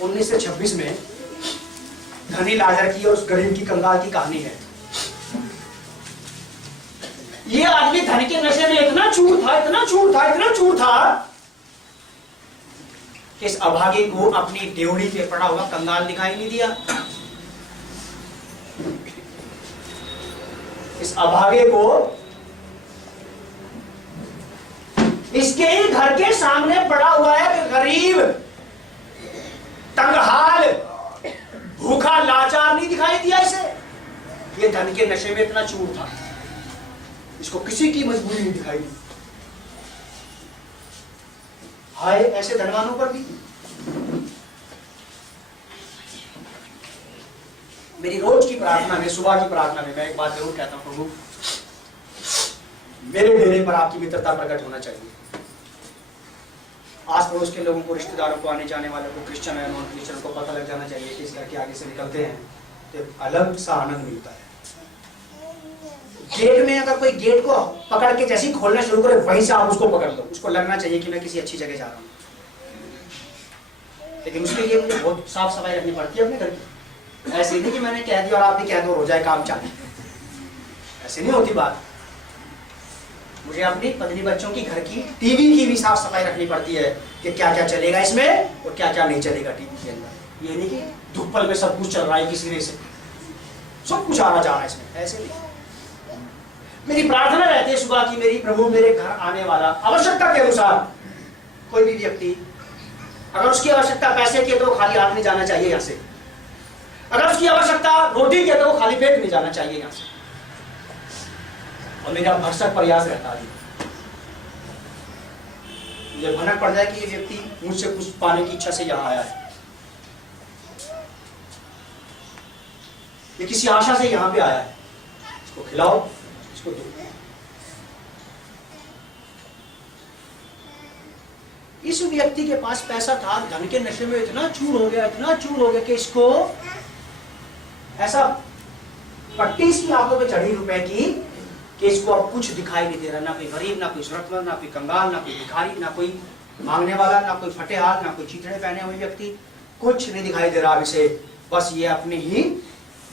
19 से 26 में धनी लाजर की और उस गरीब की कंगाल की कहानी है। ये आदमी धन के नशे में इतना चूर था, इतना चूर था, इतना चूर था कि इस अभागे को अपनी ड्योढ़ी पे पड़ा हुआ कंगाल दिखाई नहीं दिया। इस अभागे को इसके ही घर के सामने पड़ा हुआ है कि गरीब, तंगहाल, भूखा, लाचार नहीं दिखाई दिया इसे। ये धन के नशे में इतना चूर था, इसको किसी की मजबूरी नहीं दिखाई दी। हाय ऐसे धनवानों पर भी। मेरी रोज की प्रार्थना में, सुबह की प्रार्थना में मैं एक बात जरूर कहता हूं, प्रभु मेरे डेरे पर आपकी मित्रता प्रकट होना चाहिए। आस पड़ोस के लोगों को, रिश्तेदारों को, आने जाने वालों को, क्रिश्चियन और नॉन क्रिश्चियन को पता लग जाना चाहिए कि इस घर के आगे से निकलते हैं तो अलग सा आनंद मिलता है। गेट में अगर कोई गेट को पकड़ के जैसे ही खोलना शुरू करे वहीं से आप उसको पकड़ लो, उसको लगना चाहिए कि मैं किसी अच्छी जगह जा रहा हूँ। लेकिन उसके लिए मुझे बहुत साफ सफाई रखनी पड़ती है अपने घर की। ऐसे नहीं कि मैंने कह दिया और आप भी कह दो, हो जाए काम चाले, ऐसे नहीं होती बात। मुझे अपनी पत्नी बच्चों की, घर की, टीवी की भी साफ सफाई रखनी पड़ती है कि क्या क्या चलेगा इसमें और क्या क्या नहीं चलेगा टीवी के अंदर। ये नहीं कि धुप्पल में सब कुछ चल रहा है किसी सिरे से, सब कुछ आना जा रहा है इसमें, ऐसे नहीं। मेरी प्रार्थना रहती है सुबह की, मेरी प्रभु मेरे घर आने वाला आवश्यकता के अनुसार कोई भी व्यक्ति, अगर उसकी आवश्यकता पैसे की है तो वो खाली हाथ नहीं जाना चाहिए यहाँ से। अगर उसकी आवश्यकता रोटी की है तो वो खाली पेट नहीं जाना चाहिए यहाँ से। और मेरा भरसक प्रयास रहता है, मुझे भनक पड़ जाए कि ये व्यक्ति मुझसे कुछ पाने की इच्छा से यहाँ आया है, ये किसी आशा से यहाँ पे आया है, इसको खिलाओ, इसको दो। इस व्यक्ति के पास पैसा था, धन के नशे में इतना चूर हो गया, इतना चूर हो गया कि इसको ऐसा पट्टी सी आंखों पे चढ़ी रुपए की कि इसको अब कुछ दिखाई नहीं दे रहा। ना कोई गरीब, ना कोई जरूरतमंद, ना कोई कंगाल, ना कोई भिखारी, ना कोई मांगने वाला, ना कोई फटे हाथ, ना कोई चीथड़े पहने हुए व्यक्ति, कुछ नहीं दिखाई दे रहा अब इसे। बस ये अपने ही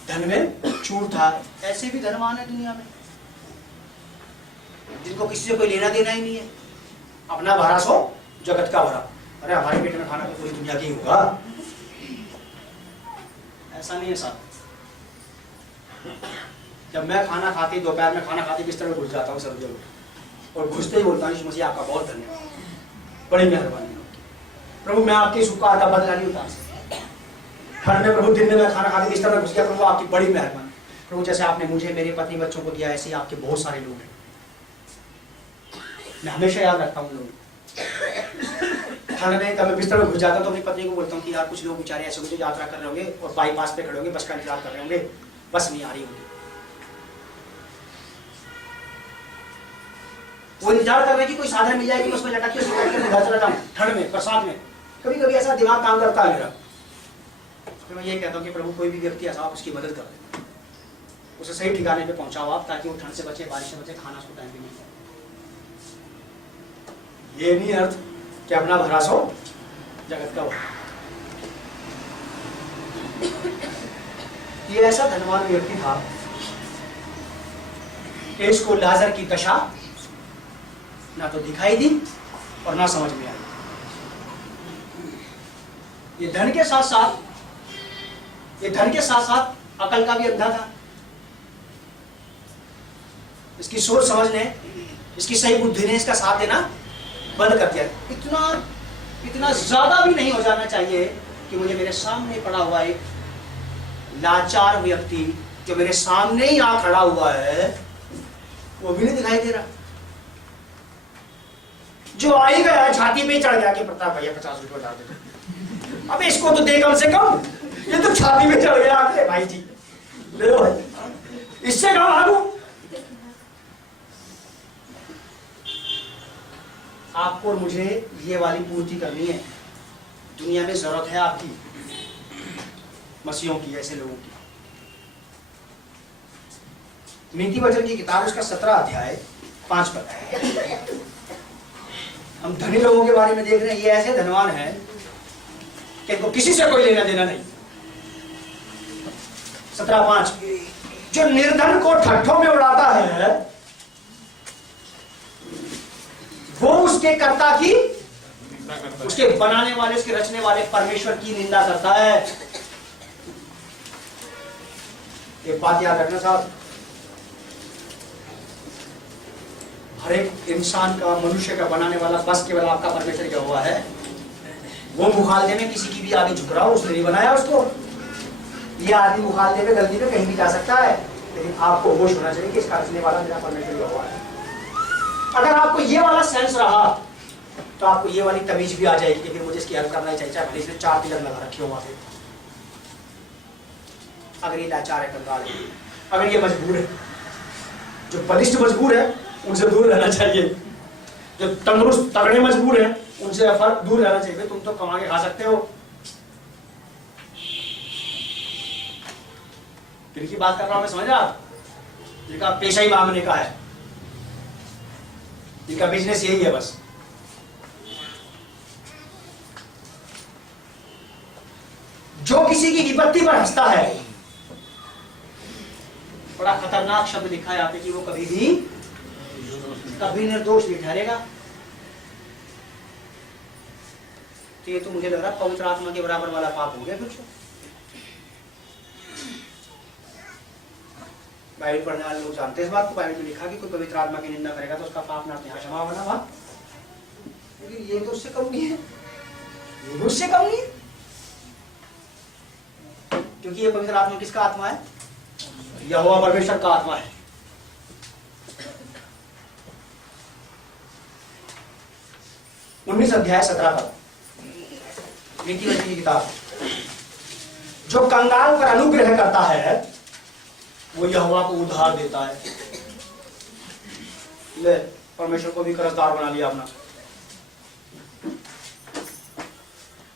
धन में चूर था। ऐसे भी धनवान है दुनिया में जिनको किसी से कोई लेना देना ही नहीं है, अपना भरा सो जगत का भरा। अरे हमारे पेट में खाना तो पूरी दुनिया की होगा, ऐसा नहीं है साहब। जब मैं खाना खाती, दोपहर में खाना खाती बिस्तर में घुस जाता हूँ सर्दियों में, और घुसते ही बोलता हूँ मुझे आपका बहुत धन्यवाद, बड़ी मेहरबानी प्रभु, मैं आपके इस उपकार का बदला नहीं उतार सकता। ठंड में प्रभु, दिन में मैं खाना खाती बिस्तर में घुस गया, प्रभु आपकी बड़ी मेहरबानी। प्रभु जैसे आपने मुझे, मेरे पत्नी बच्चों को दिया, ऐसे ही आपके बहुत सारे लोग हैं, मैं हमेशा याद रखता हूँ लोग। ठंड में जब मैं बिस्तर में घुस जाता हूँ तो अपनी पत्नी को बोलता हूँ कि यार कुछ लोग बेचारे ऐसे मुझे यात्रा कर रहे होंगे और बाईपास पे खड़े होंगे, बस का इंतजार कर रहे होंगे, बस नहीं आ रही होगी। वो इंतजार कर रहे हैं कि कोई साधन मिल जाएगी, उसमें लटक के घर चला जाऊँ ठंड में, बरसात में। कभी कभी ऐसा दिमाग काम करता है मेरा, तो मैं ये कहता हूँ कि प्रभु कोई भी व्यक्ति ऐसा, आप उसकी मदद कर दें, उसे सही ठिकाने पे पहुंचाओ आप, ताकि वो ठंड से बचे, बारिश से बचे, खाना उसको टाइम पे मिल जाए। ये नहीं अर्थ कि अपना भरा सो जगत का भरा। ये ऐसा धनवान व्यक्ति था कि इसको लाजर की दशा ना तो दिखाई दी और ना समझ में आई। ये धन के साथ साथ अकल का भी अंधा था। इसकी सोच समझ ने, इसकी सही बुद्धि ने इसका साथ देना बंद कर दिया। इतना ज्यादा भी नहीं हो जाना चाहिए कि मुझे मेरे सामने पड़ा हुआ एक लाचार व्यक्ति जो मेरे सामने ही आ खड़ा हुआ है वो भी नहीं दिखाई दे रहा। जो आ ही गया छाती पे चढ़ गया कि प्रताप भैया 50 रुपये डाल दे। अब इसको तो दे कम से कम, ये तो छाती पे चढ़ गया। अरे भाई जी ले लो भाई, इससे कम आगू। आपको और मुझे ये वाली पूर्ति करनी है। दुनिया में जरूरत है आपकी, मसीहों की, ऐसे लोगों की। नीति वचन की किताब उसका 17 अध्याय 5 पद। हम धनी लोगों के बारे में देख रहे हैं। ये ऐसे धनवान हैं कि इनको किसी से कोई लेना देना नहीं। 17:5 जो निर्धन को ठट्ठों में उड़ाता है वो उसके कर्ता की, उसके बनाने वाले, उसके रचने वाले परमेश्वर की निंदा करता है। एक बात याद रखना साहब, हर एक इंसान का, मनुष्य का बनाने वाला बस केवल आपका परमेश्वर क्या हुआ है। वो मुखालदे में किसी की भी आगे झुक रहा हो, उसने नहीं बनाया उसको। ये आदमी मुखालदे में गलती में कहीं भी जा सकता है, लेकिन आपको होश होना चाहिए कि इसका रचने वाला मेरा परमेश्वर क्या हुआ है। अगर आपको ये वाला सेंस रहा तो आपको ये वाली तमीज भी आ जाएगी कि फिर मुझे इसकी हेल्प करना ही चाहिए, चाहे इसने 4 तिलक लगा रखे हो वहां पे। अगर ये लाचार है, कंगाल है, अगर ये मजबूर है, जो बलिष्ठ मजबूर है उनसे दूर रहना चाहिए। जो तंदुरुस्त तगड़े मजबूर हैं उनसे दूर रहना चाहिए। तुम तो कमा के खा सकते हो। किनकी बात कर रहा हूं मैं, समझ रहा? जिनका पेशा ही मांगने का है, जिनका बिजनेस यही है बस। जो किसी की विपत्ति पर हंसता है, बड़ा खतरनाक शब्द लिखा है यहाँ पे कि वो कभी निर्दोष नहीं ठहरेगा। तो ये तो मुझे लग रहा है पवित्र आत्मा के बराबर वाला पाप हो गया कुछ। बाइबल पढ़ने वाले लोग जानते हैं इस बात को। बाइबल में लिखा कि कोई पवित्र आत्मा की निंदा करेगा तो उसका पाप ना अपने यहाँ क्षमा बना हुआ। लेकिन ये तो उससे कम नहीं है, ये तो उससे कम नहीं है, क्योंकि ये पवित्र आत्मा किसका आत्मा है? यहोवा परमेश्वर का आत्मा है। उन्नीस अध्याय 17 पद, नीति वचन की किताब। जो कंगाल पर अनुग्रह करता है वो यहोवा को उधार देता है। ले, परमेश्वर को भी कर्जदार बना लिया अपना।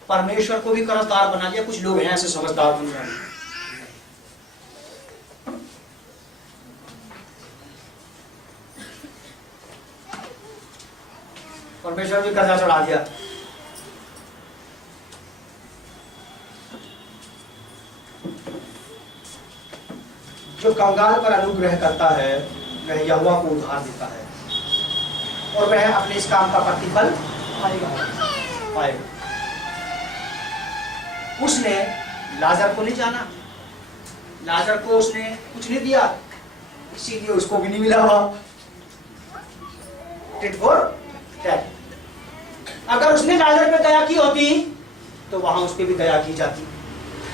परमेश्वर को भी कर्जदार बना लिया। कुछ लोग हैं ऐसे समझदार बन रहे हैं। परमेश्वर भी कर्जा चढ़ा दिया। जो कंगाल पर अनुग्रह करता है वह यहोवा को उधार देता है और वह अपने इस काम का प्रतिफल पाएगा। उसने लाजर को नहीं जाना, लाजर को उसने कुछ नहीं दिया, इसीलिए उसको भी नहीं मिला हुआ। Tit for tat. अगर उसने लाजर पे दया की होती तो वहां उस पर भी दया की जाती।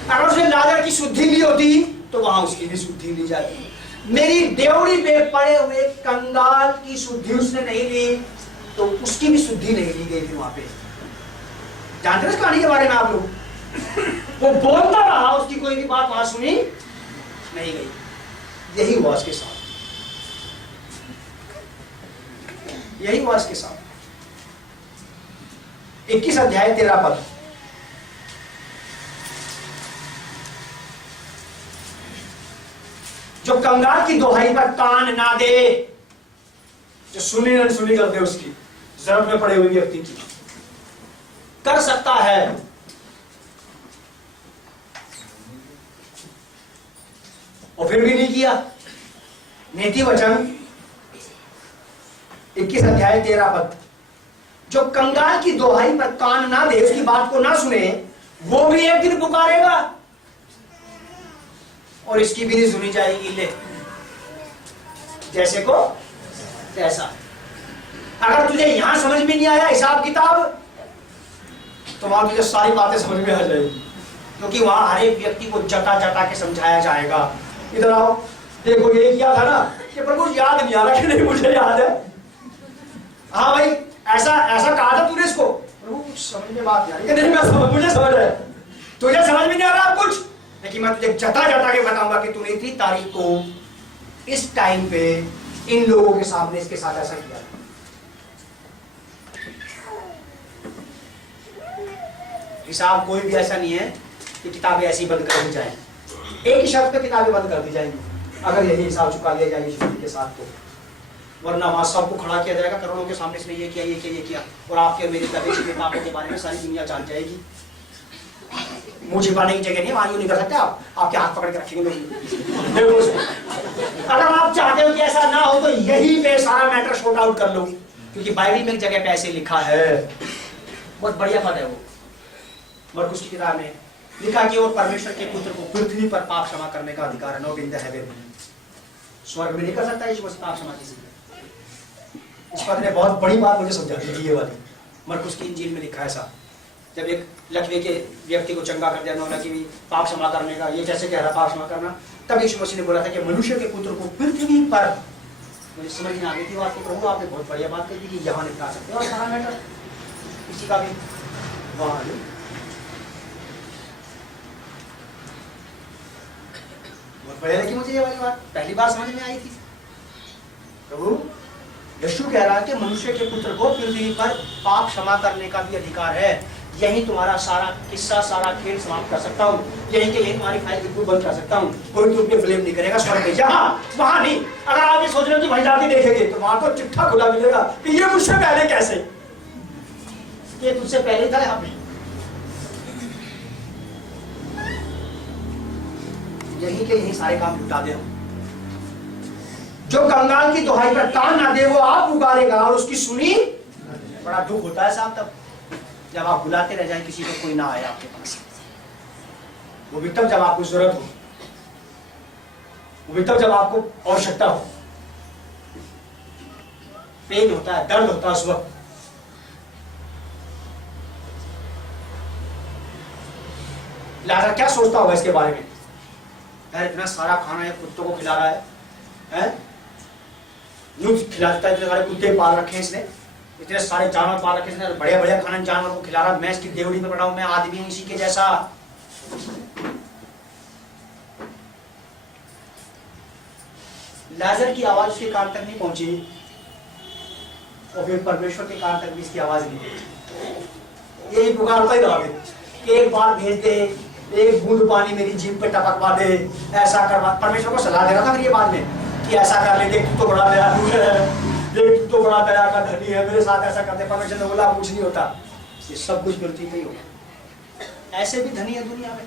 अगर उसने लाजर की शुद्धि ली होती तो वहां उसकी भी शुद्धि ली जाती। मेरी डेवड़ी पे पड़े हुए कंगाल की शुद्धि उसने नहीं ली तो उसकी भी शुद्धि नहीं ली गई थी वहां पे। जानते हैं इस कहानी के बारे में आप लोग? वो बोलता रहा, उसकी कोई भी बात वहां सुनी नहीं गई। यही हुआ उसके साथ, यही हुआ उसके साथ। 21 अध्याय 13 पद। जो कंगाल की दोहाई पर कान ना दे, जो सुनी न सुनी कर दे उसकी, जरूरत में पड़े हुए व्यक्ति की, कर सकता है। और फिर भी नहीं किया। नीति वचन 21 अध्याय 13 पद, जो कंगाल की दोहाई पर कान ना दे, उसकी बात को ना सुने, वो भी एक दिन पुकारेगा और इसकी भी नहीं सुनी जाएगी। ले, जैसे को तैसा। अगर तुझे यहां समझ में नहीं आया हिसाब किताब, तो वहां तुझे सारी बातें समझ में आ जाएगी, क्योंकि वहां हर एक व्यक्ति को जता जता के समझाया जाएगा। इधर आओ, देखो ये किया था ना कि प्रभु याद नहीं आ रहा कि नहीं, मुझे याद है। हाँ भाई, ऐसा ऐसा कहा था तूने इसको, प्रभु समझ में बात नहीं आ रही। नहीं, मैं समझ, मुझे समझ है, तुझे समझ में नहीं आ रहा कुछ, लेकिन मैं तुझे जता जता के बताऊंगा कि तूने इतनी तारीख को इस टाइम पे इन लोगों के सामने इसके साथ ऐसा किया। हिसाब कोई भी ऐसा नहीं है कि किताबें ऐसी बंद कर दी जाए, एक ही शर्त पे किताबें बंद कर दी जाएंगी अगर यही हिसाब चुका लिया जाएगी यीशु के साथ, तो वरना वहां सबको खड़ा किया जाएगा करोड़ों के सामने, इसने ये किया ये किया ये किया, और आपके मेरे दबे छिपे पापों के बारे में सारी दुनिया जान जाएगी। मुंह छिपाने की जगह नहीं, वहां यूं नहीं कर सकते आप, आपके हाथ पकड़ के रखेंगे लोग। अगर आप चाहते हो कि ऐसा ना हो तो यही पे सारा मैटर शॉर्ट आउट कर लो, क्योंकि बाइबल में एक जगह पे ऐसे लिखा है, बहुत बढ़िया पद है वो, मरकुस की किताब में लिखा कि और परमेश्वर के पुत्र को पृथ्वी पर पाप क्षमा करने का अधिकार है, नो इन द हेवन। स्वर्ग में नहीं कर सकता यीशु मसीह पाप क्षमा किसी को। इस पद ने बहुत बड़ी बात मुझे समझा दी ये वाली, मरकुस की इंजील में लिखा है ऐसा, जब एक लकवे के व्यक्ति को चंगा कर दिया उन्होंने कि पाप क्षमा करने का, ये कैसे कह रहा पाप क्षमा करना, तब यीशु मसीह ने बोला था कि मनुष्य के पुत्र को पृथ्वी पर, मुझे समझ में आ गई थी बात को, प्रभु आपने बहुत बढ़िया बात कही थी कि यहाँ निपटा सकते हो और सारा मैटर किसी का भी वहां नहीं। बहुत बढ़िया लगी मुझे ये वाली बात, पहली बार समझ में आई थी। प्रभु यीशु कह रहा है कि मनुष्य के पुत्र को पृथ्वी पर पाप क्षमा करने का भी अधिकार है। यही तुम्हारा सारा किस्सा, सारा खेल समाप्त कर सकता हूँ, यही के यही तुम्हारी फाइल बिल्कुल बंद कर सकता हूँ, कोई तुम पे ब्लेम नहीं करेगा स्वर्ग में। यहाँ वहां नहीं, अगर आप ये सोच रहे हो कि वही जाति देखेंगे तो वहां तो चिट्ठा खुला मिलेगा कि ये मुझसे पहले कैसे, ये तुझसे पहले था यहाँ पे। यही के यही सारे काम निपटा दे हम। जो कंगाल की दुहाई पर कान ना दे वो आप पुकारेगा और उसकी सुनी। बड़ा दुख होता है साहब तब जब आप बुलाते रह जाए किसी को कोई ना आए आपके पास, वो भी तब जब आपको जरूरत हो, वो भी तब जब आपको आवश्यकता हो। पेन होता है, दर्द होता है उस वक्त। लिहाजा क्या सोचता होगा इसके बारे में, यार इतना सारा खाना ये कुत्तों को खिला रहा है, यूं खिलाता है, इतने सारे कुत्ते पाल रखे हैं इसने, इतने सारे जानवर पाल रखे हैं, बढ़िया बढ़िया खाना जानवर को खिला रहा, मैं इसकी देवड़ी में पड़ा हूं, मैं आदमी हूं इसी के जैसा। लाजर की आवाज उसके कान तक नहीं पहुंची और फिर परमेश्वर के कान तक भी इसकी आवाज नहीं पहुंची। यही पुकारता ही रहा कि एक बार भेज दे, एक बूंद पानी मेरी जीभ पे टपकवा दे, ऐसा करवा। परमेश्वर को सलाह दे रहा था फिर ये बाद में कि ऐसा कर ले, देख तू तो बड़ा दयालु है, देख तू तो बड़ा दया का धनी है, मेरे साथ ऐसा करते। परमेश्वर ने बोला कुछ नहीं होता, ये सब कुछ गलती नहीं होगा। ऐसे भी धनी है दुनिया में।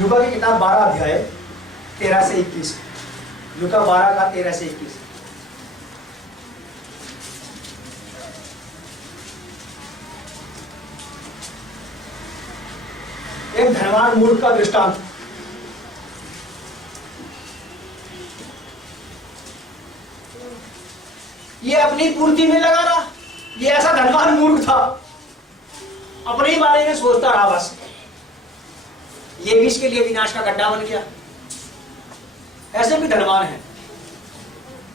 लूका की किताब 12 अध्याय 13 से 21, लूका 12 का 13 से 21। एक धनवान मूर्ख का दृष्टांत। ये अपनी पूर्ति में लगा रहा, ये ऐसा धनवान मूर्ख था, अपने ही बारे में सोचता रहा बस, ये भी इसके लिए विनाश का गड्ढा बन गया। ऐसे भी धनवान हैं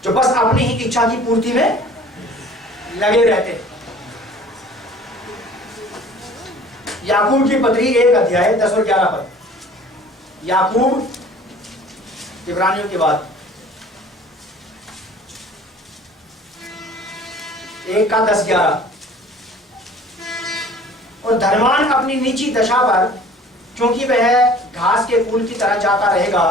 जो बस अपनी ही इच्छा की पूर्ति में लगे रहते। याकूब की पत्री 1 अध्याय 10 और 11 पद। याकूब इब्रानियों के बाद 1 का 10-11। और धनवान अपनी नीची दशा पर, क्योंकि वह घास के फूल की तरह जाता रहेगा,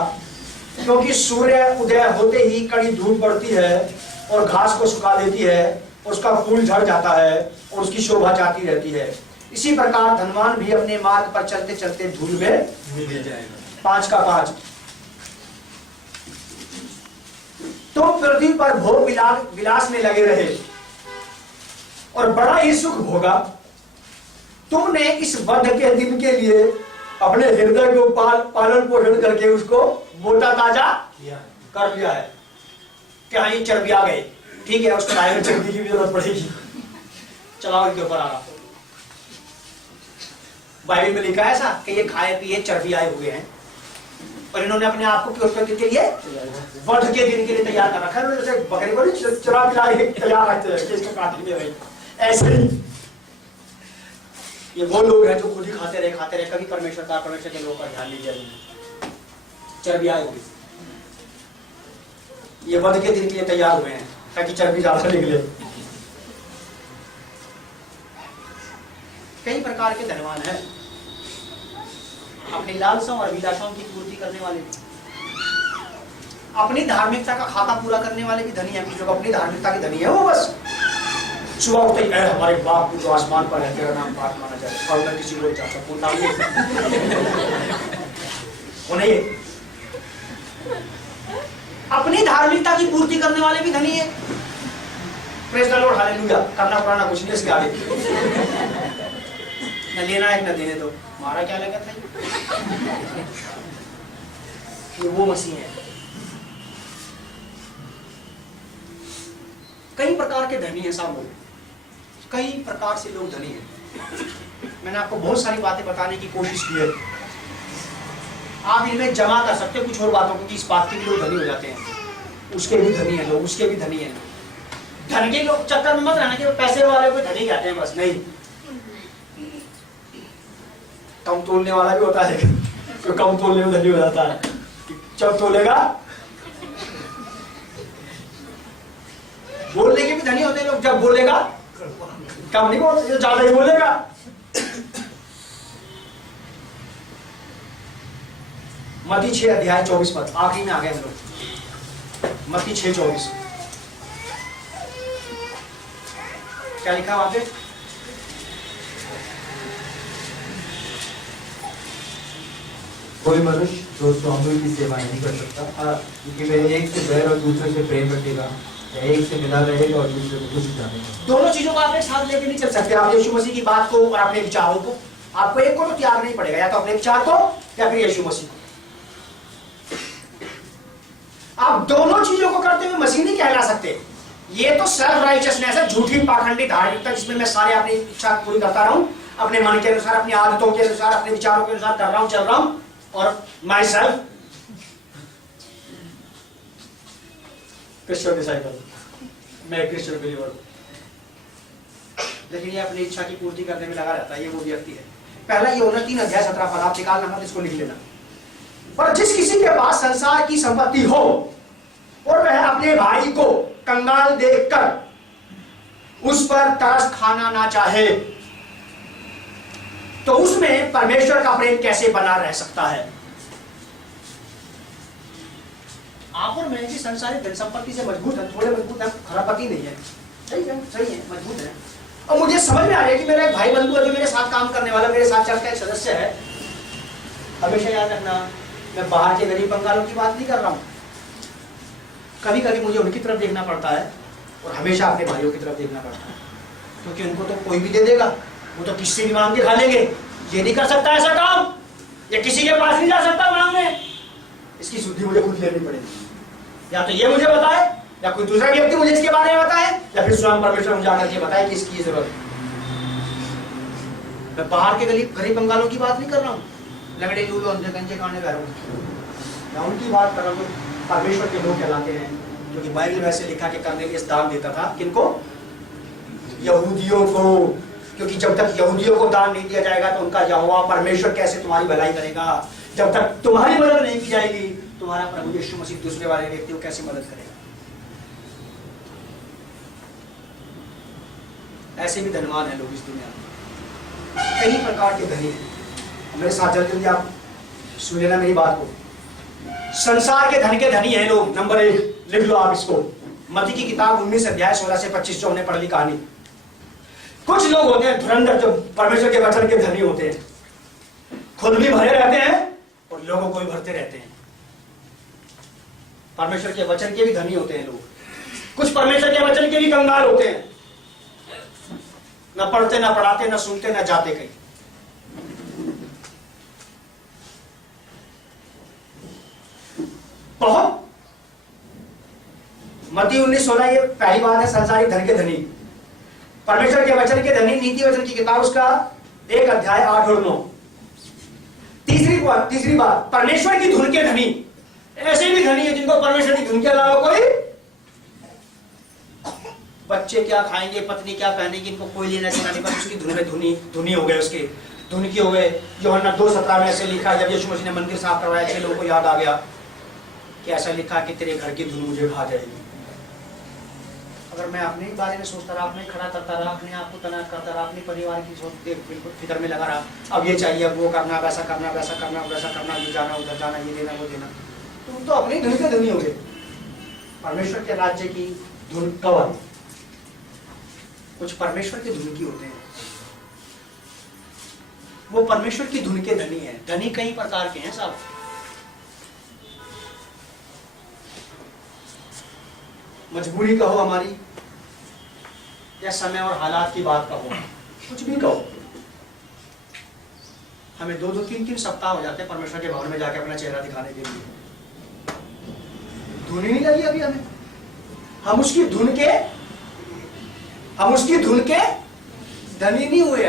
क्योंकि सूर्य उदय होते ही कड़ी धूप पड़ती है और घास को सुखा देती है, उसका फूल झड़ जाता है और उसकी शोभा जाती रहती है। इसी प्रकार धनवान भी अपने मार्ग पर चलते चलते धूल में मिल जाएगा। 5 का 5। तुम पृथ्वी पर भोग विलास में लगे रहे और बड़ा ही सुख भोगा। तुमने इस वध के दिन के लिए अपने हृदय को पालन पोषण करके उसको मोटा ताजा कर लिया है कि हाँ ये चर्बी आ गए, ठीक है, उसको राय में चर्बी की भी जरूरत पड़ेगी। चलाओ इनके ऊपर आ रहा। बाइबल में लिखा है ऐसा कि ये खाए पिए चर्बी आए हुए हैं और इन्होंने अपने आप को किस दिन के लिए, वध के दिन के लिए तैयार कर रखा है। जैसे बकरी को चरा पिला तैयार रखते हैं कि इसको काटेंगे भाई, ऐसे ही ये वो लोग हैं जो खुद ही खाते रहे, कभी परमेश्वर के लोगों का ध्यान नहीं दिया। चर्बी आए हुए, ये वध के दिन के लिए तैयार हुए हैं ताकि चर्बी ज्यादा निकले। कई प्रकार के धनवान हैं, अपनी लालसाओं और अभिलाषाओं की पूर्ति करने वाले भी, अपनी धार्मिकता का खाता पूरा करने वाले भी धनी है। कुछ लोग अपनी धार्मिकता के धनी है, वो बस सुबह उठते ही हमारे बाप जो आसमान पर है तेरा नाम पाठ माना जाए, और मैं किसी को चाहता पूछता उन्हें अपनी धार्मिकता की पूर्ति करने वाले भी धनी है। Praise the Lord, hallelujah. करना पुराना कुछ नहीं इसके आगे, न लेना है न देने दो, हमारा क्या लगा था ये वो मसीह है। कई प्रकार के धनी हैं सब लोग, कई प्रकार से लोग धनी हैं। मैंने आपको बहुत सारी बातें बताने की कोशिश की है, आप इनमें जमा कर सकते हो कुछ और बातों को कि इस बात के भी लोग धनी हो जाते हैं, उसके भी धनी है लोग, उसके भी धनी है लोग। धन के लोग चक्कर में मत रहना कि पैसे वाले को धनी कहते हैं, बस नहीं। कम तोलने वाला भी होता है तो कम तोलने में धनी हो जाता है, जब तोलेगा। बोलने के भी धनी होते हैं लोग, जब बोलेगा कम नहीं बोलते, ज्यादा ही बोलेगा। मत्ती 6 अध्याय 24 पद, आखिरी में आ गए हम लोग। मत्ती 6:24 क्या लिखा वहां पे? कोई मनुष्य दो स्वामियों की सेवा नहीं कर सकता, क्योंकि वह एक से बैर और दूसरे से प्रेम रखेगा, या एक से मिला रहेगा और दूसरे को कुछ जानेगा। दोनों चीजों को आप एक साथ लेके नहीं चल सकते। आप यीशु मसीह की बात को और अपने विचारों को, आपको एक को तो त्याग नहीं पड़ेगा, या तो अपने विचार को या फिर यीशु मसीह को। आप दोनों चीजों को करते हुए मसीह नहीं कहला सकते। ये तो सेल्फ राइचियसनेस है, झूठी पाखंडी धार्मिकता, जिसमें मैं सारे अपनी इच्छा पूरी करता रहूं, अपने मन के अनुसार, अपनी आदतों के अनुसार, अपने विचारों के अनुसार कर रहा हूं, चल रहा हूं, और माई सेल्फ क्रिश्चियन डिसाइपल, मैं क्रिश्चियन बिलीवर हूं। लेकिन ये अपनी इच्छा की पूर्ति करने में लगा रहता है, ये वो व्यक्ति है। पहला ये होना 3 अध्याय 17 पद, आप निकालना मत, इसको लिख लेना। पर जिस किसी के पास संसार की संपत्ति हो और वह अपने भाई को कंगाल देखकर उस पर तरस खाना ना चाहे, तो उसमें परमेश्वर का प्रेम कैसे बना रह सकता है? आप और मैं भी संसारिक धन संपत्ति से मजबूत है, थोड़े मजबूत है, खराबती नहीं है, सही है, मजबूत है। और मुझे समझ में आ रहा है कि मेरा एक भाई बंधु है जो मेरे साथ काम करने वाला, मेरे साथ चल का एक सदस्य है। हमेशा याद रखना, मैं बाहर के गरीब बंगालों की बात नहीं कर रहा हूं। कभी कभी मुझे उनकी तरफ देखना पड़ता है और हमेशा अपने भाइयों की तरफ देखना पड़ता है, क्योंकि उनको तो कोई भी दे देगा, वो तो किसी भी मांग के खा लेंगे। ये नहीं कर सकता ऐसा काम, या किसी के पास नहीं जा सकता मांगने, इसकी शुद्धि मुझे खुद लेनी पड़ेगी। या तो ये मुझे बताए, या कोई दूसरा व्यक्ति मुझे इसके बारे में बताए, या फिर स्वयं परमेश्वर मुझे आकर के बताए कि इसकी जरूरत है। मैं बाहर के गरीब बंगालों की बात नहीं कर रहा हूँ, लंगड़े लूलो अंधे गंजे खाने बैठो, मैं उनकी बात कर रहा हूँ। परमेश्वर के लोग कहलाते हैं, क्योंकि बाइबल में ऐसे लिखा कि कर्नेलियस दान देता था, किनको? यहूदियों को, क्योंकि जब तक यहूदियों को दान नहीं दिया जाएगा तो उनका यहोवा परमेश्वर कैसे तुम्हारी भलाई करेगा? जब तक तुम्हारी मदद नहीं की जाएगी, तुम्हारा प्रभु यीशु मसीह दूसरे वाले व्यक्ति को कैसे मदद करेगा? ऐसे भी धनवान है लोग इस दुनिया में, कई प्रकार के धनी हैं। मेरे साथ जल्दी आप सुन लेना मेरी बात को। संसार के धन के धनी हैं लोग। नंबर 1 लिख लो आप इसको, मत्ती की किताब 19 अध्याय 16 से 25, जो हमने पढ़ ली कहानी। कुछ लोग होते हैं धुरंधर जो परमेश्वर के वचन के धनी होते हैं, खुद भी भरे रहते हैं और लोगों को भी भरते रहते हैं। परमेश्वर के वचन के भी धनी होते हैं लोग, कुछ परमेश्वर के वचन के भी कंगाल होते हैं, न पढ़ते न पढ़ाते न सुनते न जाते कहीं। बहुत मत्ती 19:16 ये पहली बात है, संसारिक धन के धनी, परमेश्वर के वचन के धनी, नीति वचन की किताब उसका 1 अध्याय 8 और 9। तीसरी बात परमेश्वर की धुन के धनी, ऐसे भी धनी है जिनको परमेश्वर की धुन के अलावा कोई, बच्चे क्या खाएंगे, पत्नी क्या पहनेगी, इनको कोई लेना देना नहीं, बस उसकी धुन में धुनी हो गए, उसके धुन की हो गए। यूहन्ना 2:17 में ऐसे लिखा, जब यीशु मसीह ने मंदिर साफ करवाया, ऐसे लोगों को याद आ गया कि ऐसा लिखा कि तेरे घर की धुन मुझे खा जाएगी। अगर मैं अपने ही बारे में सोचता रहा, अपने खड़ा करता रहा, अपने आप को तैनात करता रहा, अपने परिवार की सोच बिल्कुल फिक्र में लगा रहा, अब ये चाहिए, अब वो करना, वैसा करना, वैसा करना, वैसा करना, ये जाना, उधर जाना, ये देना, वो देना, तुम तो अपनी धुन के धनी हो गए। परमेश्वर के राज्य की धुन कवर, कुछ परमेश्वर के धुन की होते हैं, वो परमेश्वर की धुन के धनी है। धनी कई प्रकार के हैं साहब। मजबूरी कहो हमारी, या समय और हालात की बात कहो, कुछ भी कहो, हमें 2-2, 3-3 सप्ताह हो जाते हैं परमेश्वर के भवन में जाके अपना चेहरा दिखाने के लिए। धुन ही नहीं लगी अभी हमें, हम उसकी धुन के धनी नहीं हुए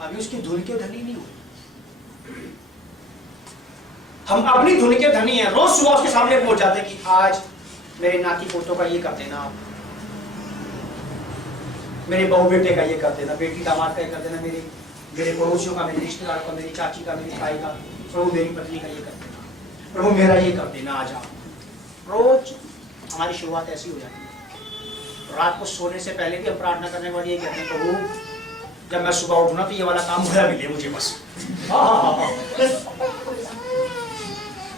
अभी उसकी धुन के धनी नहीं हुए। हम अपनी धुन के धनी हैं, रोज सुबह उसके सामने पहुंच जाते कि आज मेरे नाती पोतों का ये कर देना, मेरे बहू बेटे का ये कर देना, बेटी दामाद का ये कर देना, मेरे पड़ोसियों का, मेरे रिश्तेदार का, मेरी चाची का, मेरी ताई का, प्रभु मेरी पत्नी का ये कर देना, प्रभु मेरा ये कर देना आज आप। रोज हमारी शुरुआत ऐसी हो जाती है। रात को सोने से पहले भी हम प्रार्थना करने वाली ये कहते हैं, प्रभु जब मैं सुबह उठूं तो ये वाला काम भरा मिले मुझे बस।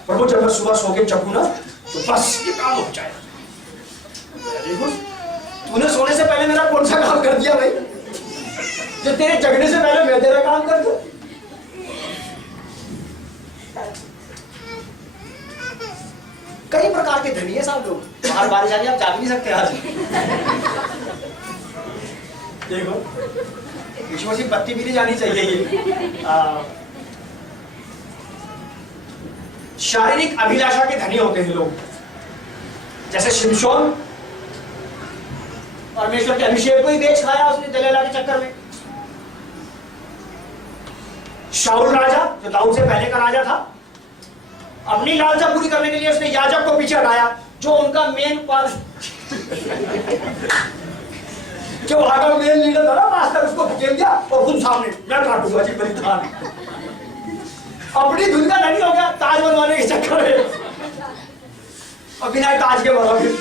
प्रभु जब मैं सुबह सो के जगूं ना तो बस ये काम हो जाए। तूने सोने से पहले मेरा कौन सा काम कर दिया भाई, जो तेरे जगने से पहले मैं तेरा काम कर दूं। कई प्रकार के धनी है साहब लोग। बाहर बारिश आ रही, आप जाग नहीं सकते आज। देखो यीशु मसीह बत्ती भी नहीं जानी चाहिए ये। शारीरिक अभिलाषा के धनी होते हैं लोग, जैसे शिमशोन, परमेश्वर के अभिषेक को ही बेच खाया उसने दलीला के चक्कर में। शाऊल राजा जो दाऊद से पहले का राजा था, अपनी लालसा पूरी करने के लिए उसने याजक को पीछे हटाया, जो उनका मेन जो वहां का मेन लीडर था ना, पास्टर, उसको धकेल दिया और खुद सामने मैं काटूंगा जी मेरी धान। अपनी धुन का धनी हो गया ताज बनवाने के चक्कर में, और बिना ताज के बड़ा फिर